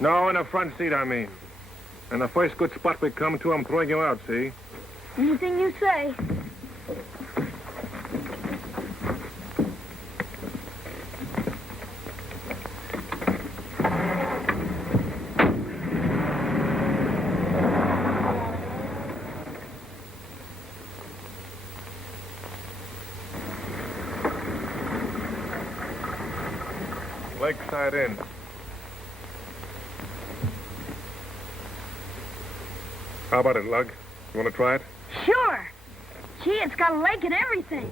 No, in the front seat, I mean. And the first good spot we come to, I'm throwing you out, see? Anything you say. Lakeside Inn. How about it, Lug? You want to try it? Sure. Gee, it's got a lake and everything.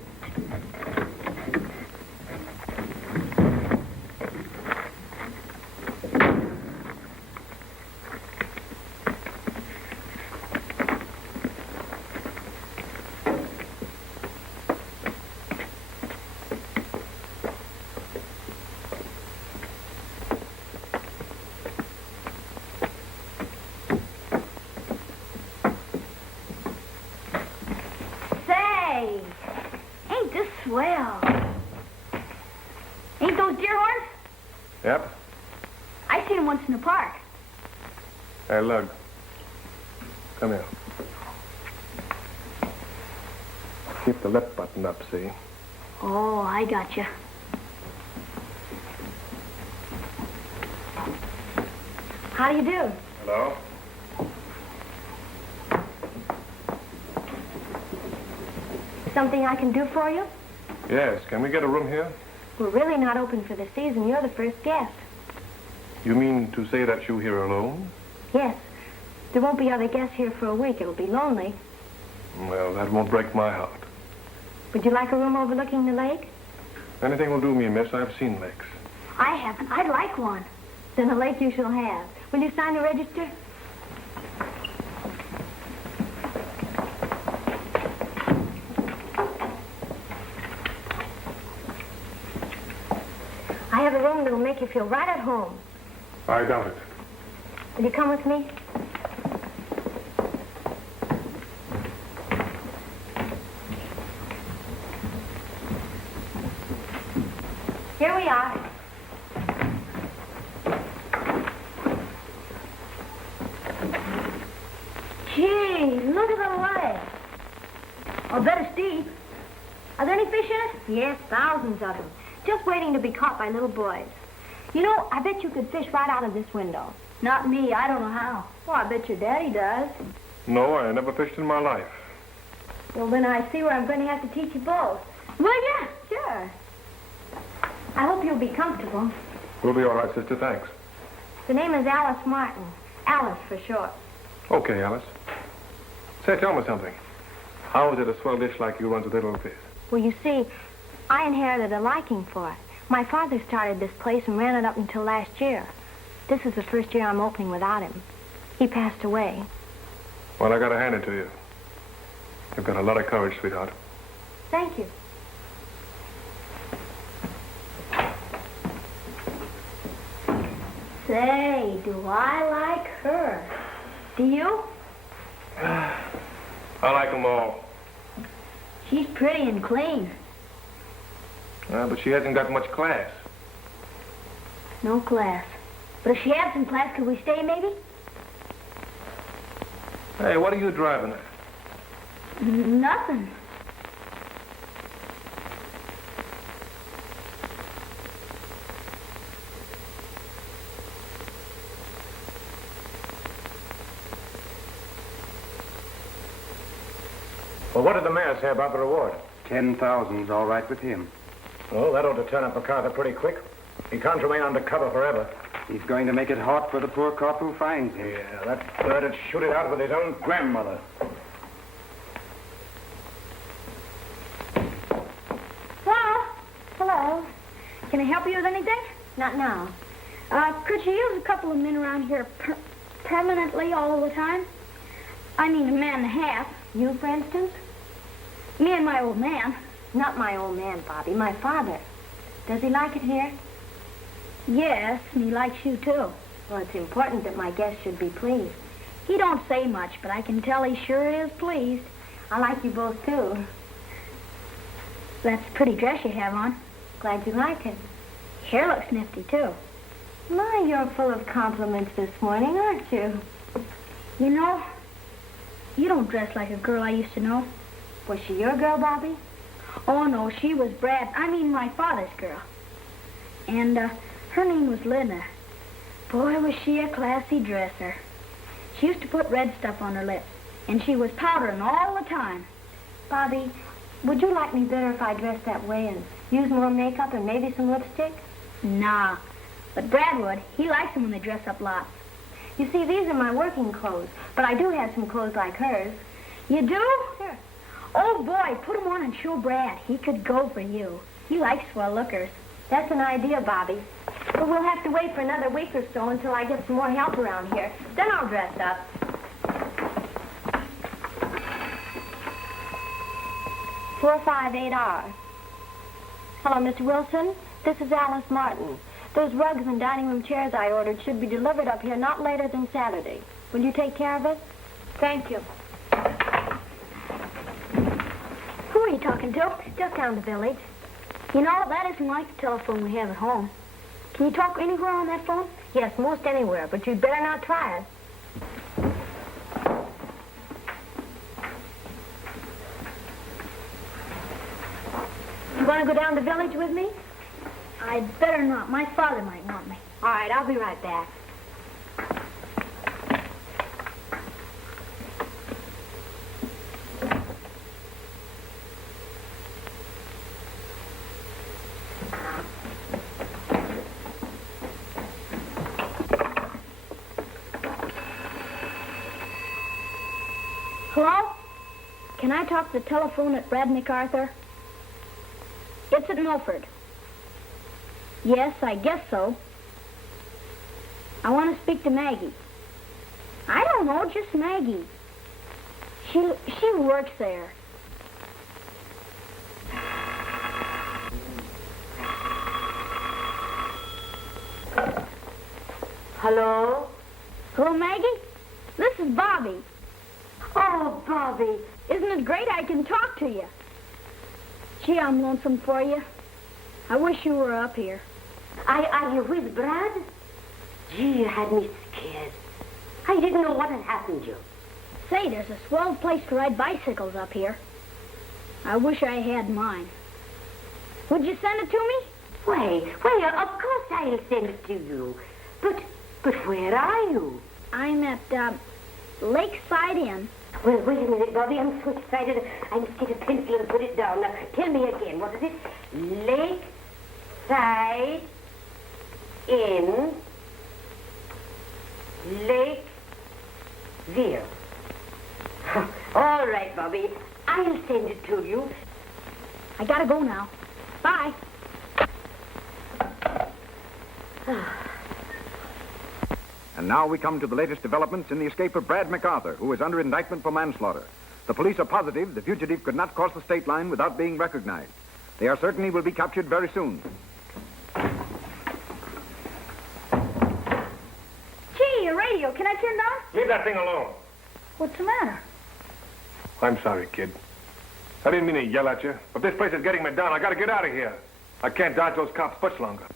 Swell. Ain't those deer horns? Yep. I seen them once in the park. Hey, Lug. Come here. Keep the lip button up, see? Oh, I gotcha. How do you do? Hello? Something I can do for you? Yes. Can we get a room here? We're really not open for the season. You're the first guest. You mean to say that you're here alone? Yes. There won't be other guests here for a week. It'll be lonely. Well, that won't break my heart. Would you like a room overlooking the lake? Anything will do me, miss. I've seen lakes. I haven't. I'd like one. Then a lake you shall have. Will you sign the register? something that'll make you feel right at home. I doubt it. Will you come with me? Here we are. Gee, look at the lake. I'll bet it's deep. Are there any fish in it? Yes, thousands of them. Just waiting to be caught by little boys. You know, I bet you could fish right out of this window. Not me. I don't know how. Well, I bet your daddy does. No, I never fished in my life. Well, then I see where I'm going to have to teach you both. Well, yeah, sure. I hope you'll be comfortable. We'll be all right, sister. Thanks. The name is Alice Martin. Alice for short. Okay, Alice. Say, tell me something. How is it a swell dish like you runs with little fish? Well, you see, I inherited a liking for it. My father started this place and ran it up until last year. This is the first year I'm opening without him. He passed away. Well, I gotta hand it to you. You've got a lot of courage, sweetheart. Thank you. Say, do I like her? Do you? I like them all. She's pretty and clean. But she hasn't got much class. No class. But if she had some class, could we stay, maybe? Hey, what are you driving at? Nothing. Well, what did the mayor say about the reward? 10,000's all right with him. Well, that ought to turn up MacArthur pretty quick. He can't remain undercover forever. He's going to make it hot for the poor cop who finds him. Yeah, that bird would shoot it out with his own grandmother. Hello? Hello. Can I help you with anything? Not now. Could you use a couple of men around here permanently all the time? I mean, a man and a half. You, for instance? Me and my old man. Not my old man, Bobby. My father. Does he like it here? Yes, and he likes you, too. Well, it's important that my guest should be pleased. He don't say much, but I can tell he sure is pleased. I like you both, too. That's a pretty dress you have on. Glad you like it. Hair looks nifty, too. My, you're full of compliments this morning, aren't you? You know, you don't dress like a girl I used to know. Was she your girl, Bobby? Oh, no, she was my father's girl. And, her name was Linda. Boy, was she a classy dresser. She used to put red stuff on her lips, and she was powdering all the time. Bobby, would you like me better if I dressed that way and use more makeup and maybe some lipstick? Nah, but Brad would. He likes them when they dress up lots. You see, these are my working clothes, but I do have some clothes like hers. You do? Sure. Oh, boy, put them on and show Brad. He could go for you. He likes swell lookers. That's an idea, Bobby. But we'll have to wait for another week or so until I get some more help around here. Then I'll dress up. 458R. Hello, Mr. Wilson. This is Alice Martin. Those rugs and dining room chairs I ordered should be delivered up here not later than Saturday. Will you take care of it? Thank you. Who are you talking to? Just down the village. You know, that isn't like the telephone we have at home. Can you talk anywhere on that phone? Yes, most anywhere, but you'd better not try it. You want to go down the village with me? I'd better not. My father might want me. All right, I'll be right back. Hello? Can I talk to the telephone at Brad MacArthur? It's at Milford. Yes, I guess so. I want to speak to Maggie. I don't know, just Maggie. She works there. Hello? Hello, Maggie? This is Bobby. Oh, Bobby. Isn't it great I can talk to you? Gee, I'm lonesome for you. I wish you were up here. Are you with Brad? Gee, you had me scared. I didn't know what had happened to you. Say, there's a swell place to ride bicycles up here. I wish I had mine. Would you send it to me? Why, of course I'll send it to you. But where are you? I'm at, Lakeside Inn. Well, wait a minute, Bobby. I'm so excited. I must get a pencil and put it down. Now, tell me again. What is it? Lakeside Inn. Lakeville. All right, Bobby. I'll send it to you. I gotta go now. Bye. And now we come to the latest developments in the escape of Brad MacArthur, who is under indictment for manslaughter. The police are positive the fugitive could not cross the state line without being recognized. They are certain he will be captured very soon. Gee, your radio. Can I turn it on? Leave that thing alone. What's the matter? I'm sorry, kid. I didn't mean to yell at you, but this place is getting me down. I gotta get out of here. I can't dodge those cops much longer.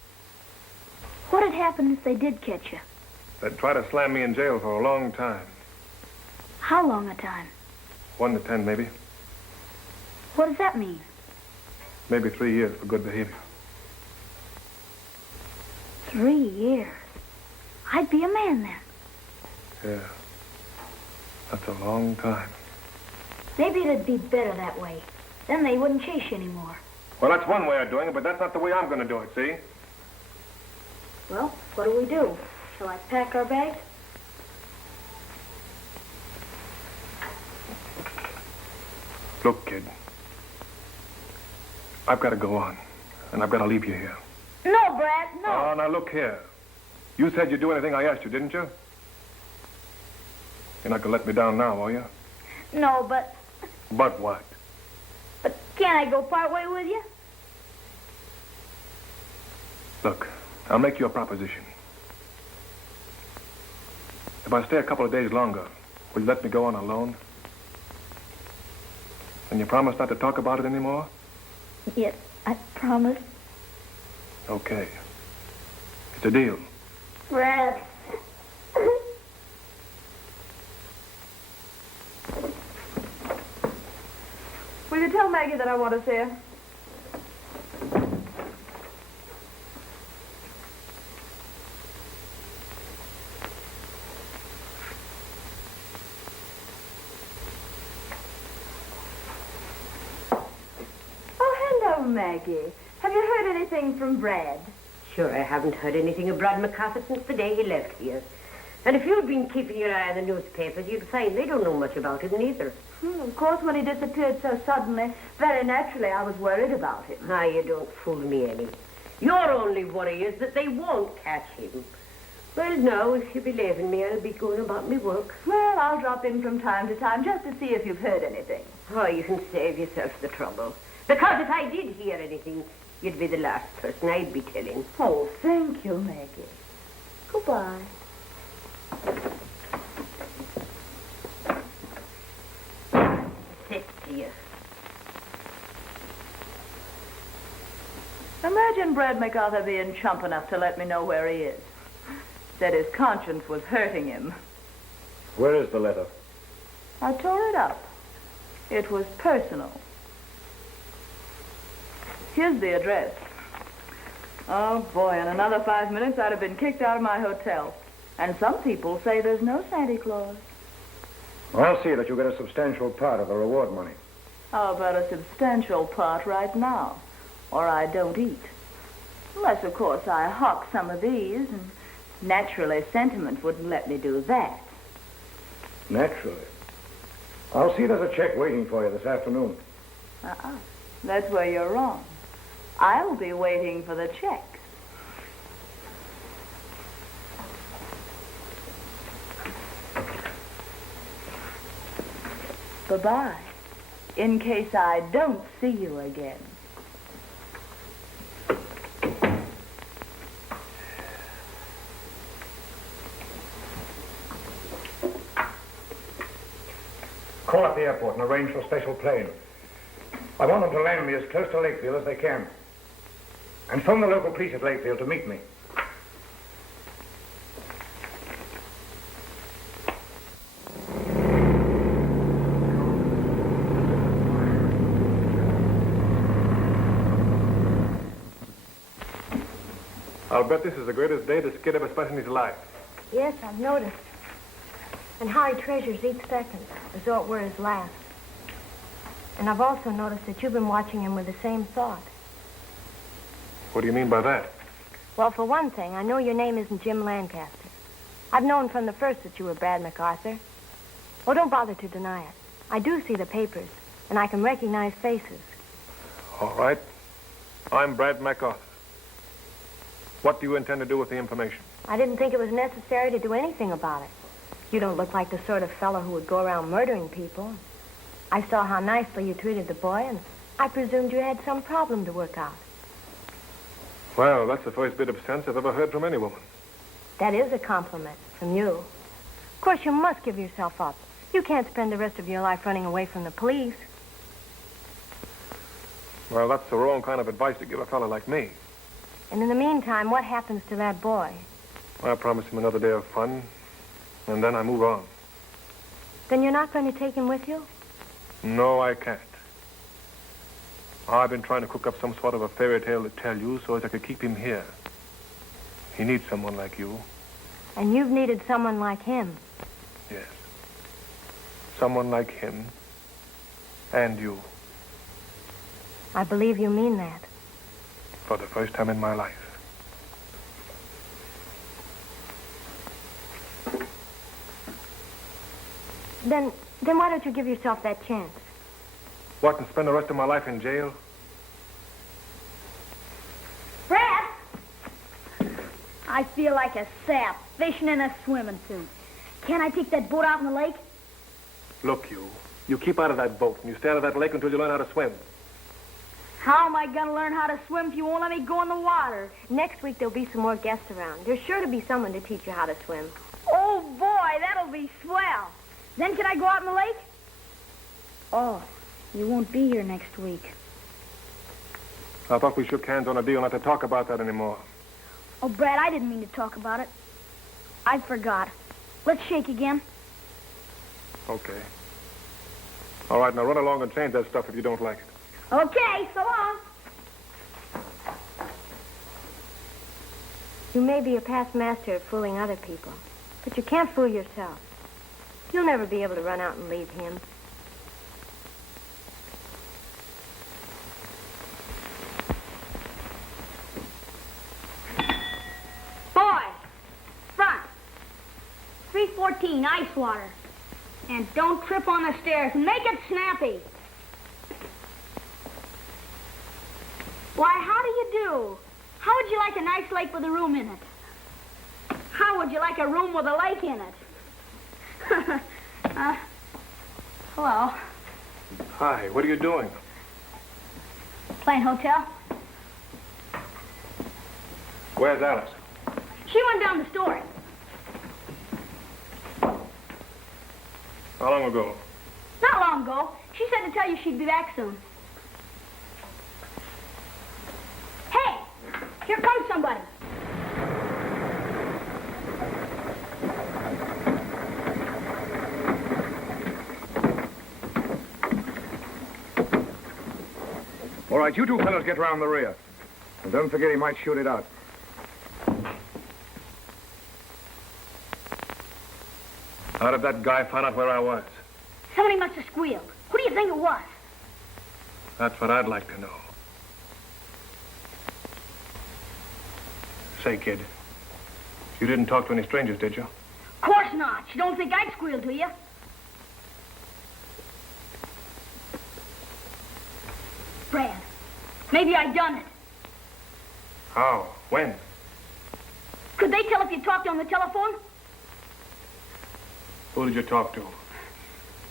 What'd happen if they did catch you? They'd try to slam me in jail for a long time. How long a time? 1 to 10, maybe. What does that mean? Maybe 3 years for good behavior. 3 years. I'd be a man then. Yeah. That's a long time. Maybe it'd be better that way. Then they wouldn't chase you anymore. Well, that's one way of doing it, but that's not the way I'm going to do it, see? Well, what do we do? Shall I pack our bags? Look, kid. I've got to go on, and I've got to leave you here. No, Brad, no. Oh, now look here. You said you'd do anything I asked you, didn't you? You're not going to let me down now, are you? No, but But what? can't I go part way with you? Look, I'll make you a proposition. If I stay a couple of days longer, will you let me go on alone? And you promise not to talk about it anymore? Yes, I promise. Okay. It's a deal. Brad. Will you tell Maggie that I want to see her? Oh, hello, Maggie. Have you heard anything from Brad? Sure, I haven't heard anything of Brad MacArthur since the day he left here. And if you'd been keeping your eye on the newspapers, you'd find they don't know much about it neither. Of course, when he disappeared so suddenly, very naturally, I was worried about him. Ah, you don't fool me any. Your only worry is that they won't catch him. Well, now, if you believe in me, I'll be going about my work. Well, I'll drop in from time to time just to see if you've heard anything. Oh, you can save yourself the trouble. Because if I did hear anything, you'd be the last person I'd be telling. Oh, thank you, Maggie. Goodbye. Sit here. Imagine Brad MacArthur being chump enough to let me know where he is. Said his conscience was hurting him. Where is the letter? I tore it up. It was personal. Here's the address. Oh, boy, in another 5 minutes, I'd have been kicked out of my hotel. And some people say there's no Santa Claus. I'll see that you get a substantial part of the reward money. How about a substantial part right now? Or I don't eat. Unless, of course, I hawk some of these, and naturally sentiment wouldn't let me do that. Naturally. I'll see there's a check waiting for you this afternoon. That's where you're wrong. I'll be waiting for the check. Bye-bye, in case I don't see you again. Call up the airport and arrange for a special plane. I want them to land me as close to Lakefield as they can. And phone the local police at Lakefield to meet me. I'll bet this is the greatest day this kid ever spent in his life. Yes, I've noticed. And how he treasures each second, as though it were his last. And I've also noticed that you've been watching him with the same thought. What do you mean by that? Well, for one thing, I know your name isn't Jim Lancaster. I've known from the first that you were Brad MacArthur. Oh, don't bother to deny it. I do see the papers, and I can recognize faces. All right. I'm Brad MacArthur. What do you intend to do with the information? I didn't think it was necessary to do anything about it. You don't look like the sort of fellow who would go around murdering people. I saw how nicely you treated the boy, and I presumed you had some problem to work out. Well, that's the first bit of sense I've ever heard from any woman. That is a compliment from you. Of course, you must give yourself up. You can't spend the rest of your life running away from the police. Well, that's the wrong kind of advice to give a fellow like me. And in the meantime, what happens to that boy? I promise him another day of fun, and then I move on. Then you're not going to take him with you? No, I can't. I've been trying to cook up some sort of a fairy tale to tell you so as I could keep him here. He needs someone like you. And you've needed someone like him. Yes. Someone like him and you. I believe you mean that. For the first time in my life. Then why don't you give yourself that chance? What, and spend the rest of my life in jail? Brad! I feel like a sap fishing in a swimming suit. Can't I take that boat out in the lake? Look, you keep out of that boat, and you stay out of that lake until you learn how to swim. How am I going to learn how to swim if you won't let me go in the water? Next week, there'll be some more guests around. There's sure to be someone to teach you how to swim. Oh, boy, that'll be swell. Then can I go out in the lake? Oh, you won't be here next week. I thought we shook hands on a deal not to talk about that anymore. Oh, Brad, I didn't mean to talk about it. I forgot. Let's shake again. Okay. All right, now run along and change that stuff if you don't like it. Okay, so long. You may be a past master at fooling other people, but you can't fool yourself. You'll never be able to run out and leave him. Boy, front. 314, ice water. And don't trip on the stairs. Make it snappy. Why, how do you do? How would you like a nice lake with a room in it? How would you like a room with a lake in it? Hello. Hi, what are you doing? Playing hotel. Where's Alice? She went down the story. How long ago? Not long ago. She said to tell you she'd be back soon. Hey, here comes somebody. All right, you two fellows get round the rear. And don't forget he might shoot it out. How did that guy find out where I was? Somebody must have squealed. Who do you think it was? That's what I'd like to know. Say, kid, you didn't talk to any strangers, did you? Of course not. You don't think I'd squeal to you? Brad, maybe I done it. How? When? Could they tell if you talked on the telephone? Who did you talk to?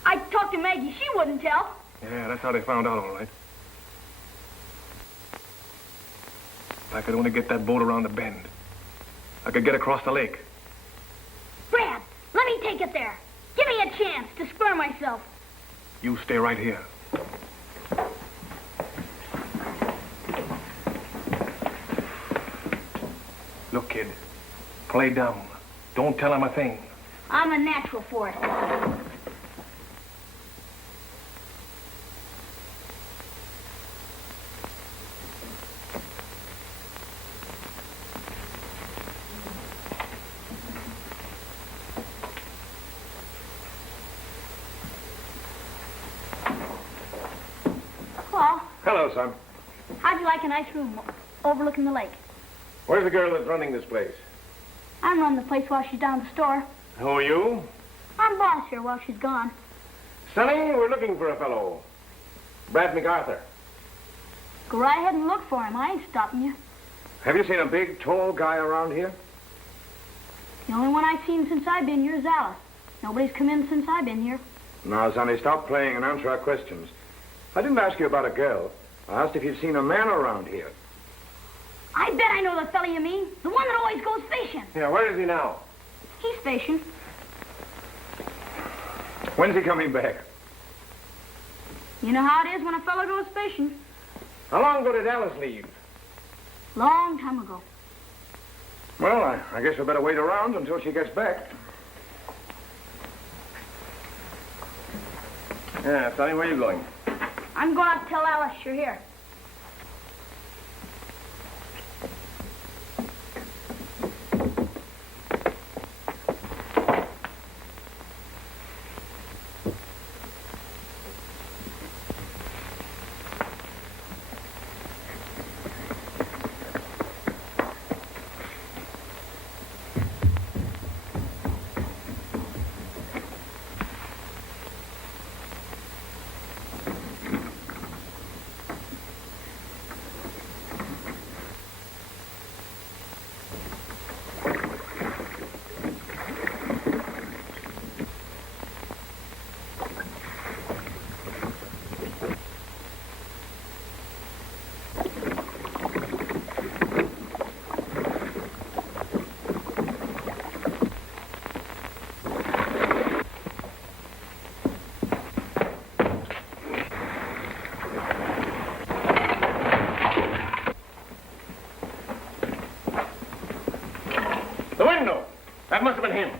I talked to Maggie. She wouldn't tell. Yeah, that's how they found out, all right. If I could only get that boat around the bend, I could get across the lake. Brad, let me take it there. Give me a chance to spur myself. You stay right here. Look, kid, play dumb. Don't tell him a thing. I'm a natural for it. Paul, Hello, son. how'd you like a nice room overlooking the lake? Where's the girl that's running this place? I'm running the place while she's down at the store. Who are you? I'm boss here while she's gone. Sonny, we're looking for a fellow. Brad MacArthur. Go right ahead and look for him. I ain't stopping you. Have you seen a big, tall guy around here? The only one I've seen since I've been here is Alice. Nobody's come in since I've been here. Now, Sonny, stop playing and answer our questions. I didn't ask you about a girl. I asked if you'd seen a man around here. I bet I know the fella you mean. The one that always goes fishing. Yeah, where is he now? He's fishing. When's he coming back? You know how it is when a fella goes fishing. How long ago did Alice leave? Long time ago. Well, I guess we better wait around until she gets back. Yeah, Sonny, where are you going? I'm going up to tell Alice you're here. The window! That must have been him.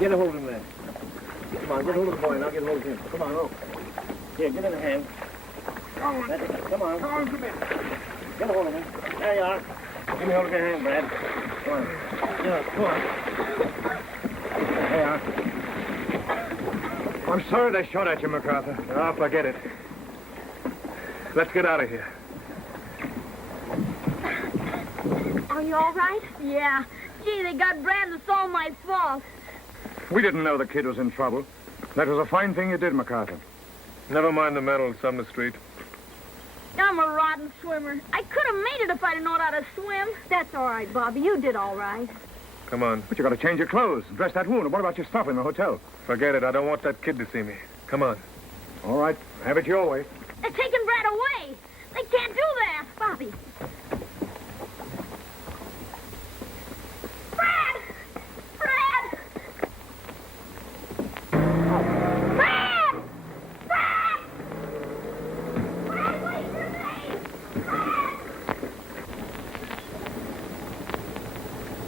Get a hold of him then. Come on, get hold of the boy and I'll get hold of him. Come on, oh. Here, get in the hand. Come on. Come on. Come on, come in. Get a hold of him. There you are. Give me hold of your hand, Brad. Come on. Yeah, come on. There you are. I'm sorry they shot at you, MacArthur. Ah, forget it. Let's get out of here. Are you all right? Yeah. Gee, they got Brad and it's all my fault. We didn't know the kid was in trouble. That was a fine thing you did, MacArthur. Never mind the medal, Sumner Street. I'm a rotten swimmer. I could have made it if I'd known how to swim. That's all right, Bobby. You did all right. Come on. But you got to change your clothes, dress that wound. And what about your stuff in the hotel? Forget it. I don't want that kid to see me. Come on. All right. Have it your way. They're taking Brad away. They can't do that. Bobby. Brad! Brad! Brad! Brad! Brad, wait for me!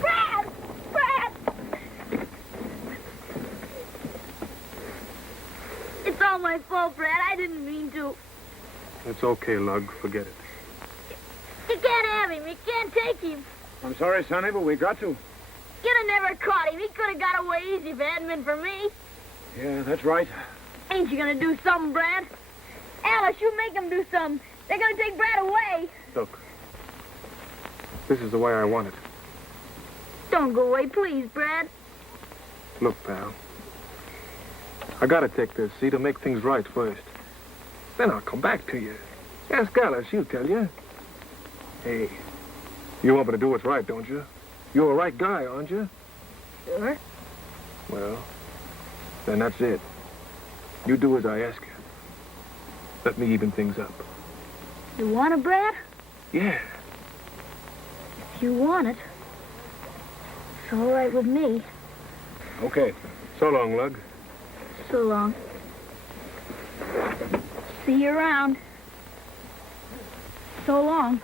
Brad! Brad! It's all my fault, Brad. I didn't mean to. It's okay, Lug. Forget it. can't take him. I'm sorry, Sonny, but we got to. You'd have never caught him. He could have got away easy if it hadn't been for me. Yeah, that's right. Ain't you gonna do something, Brad? Alice, you make them do something. They're gonna take Brad away. Look, this is the way I want it. Don't go away, please, Brad. Look, pal, I gotta take this, see, to make things right first. Then I'll come back to you. Ask Alice, she'll tell you. Hey, you want me to do what's right, don't you? You're a right guy, aren't you? Sure. Well, then that's it. You do as I ask you. Let me even things up. You want it, Brad? Yeah. If you want it, it's all right with me. Okay. So long, Lug. So long. See you around. So long.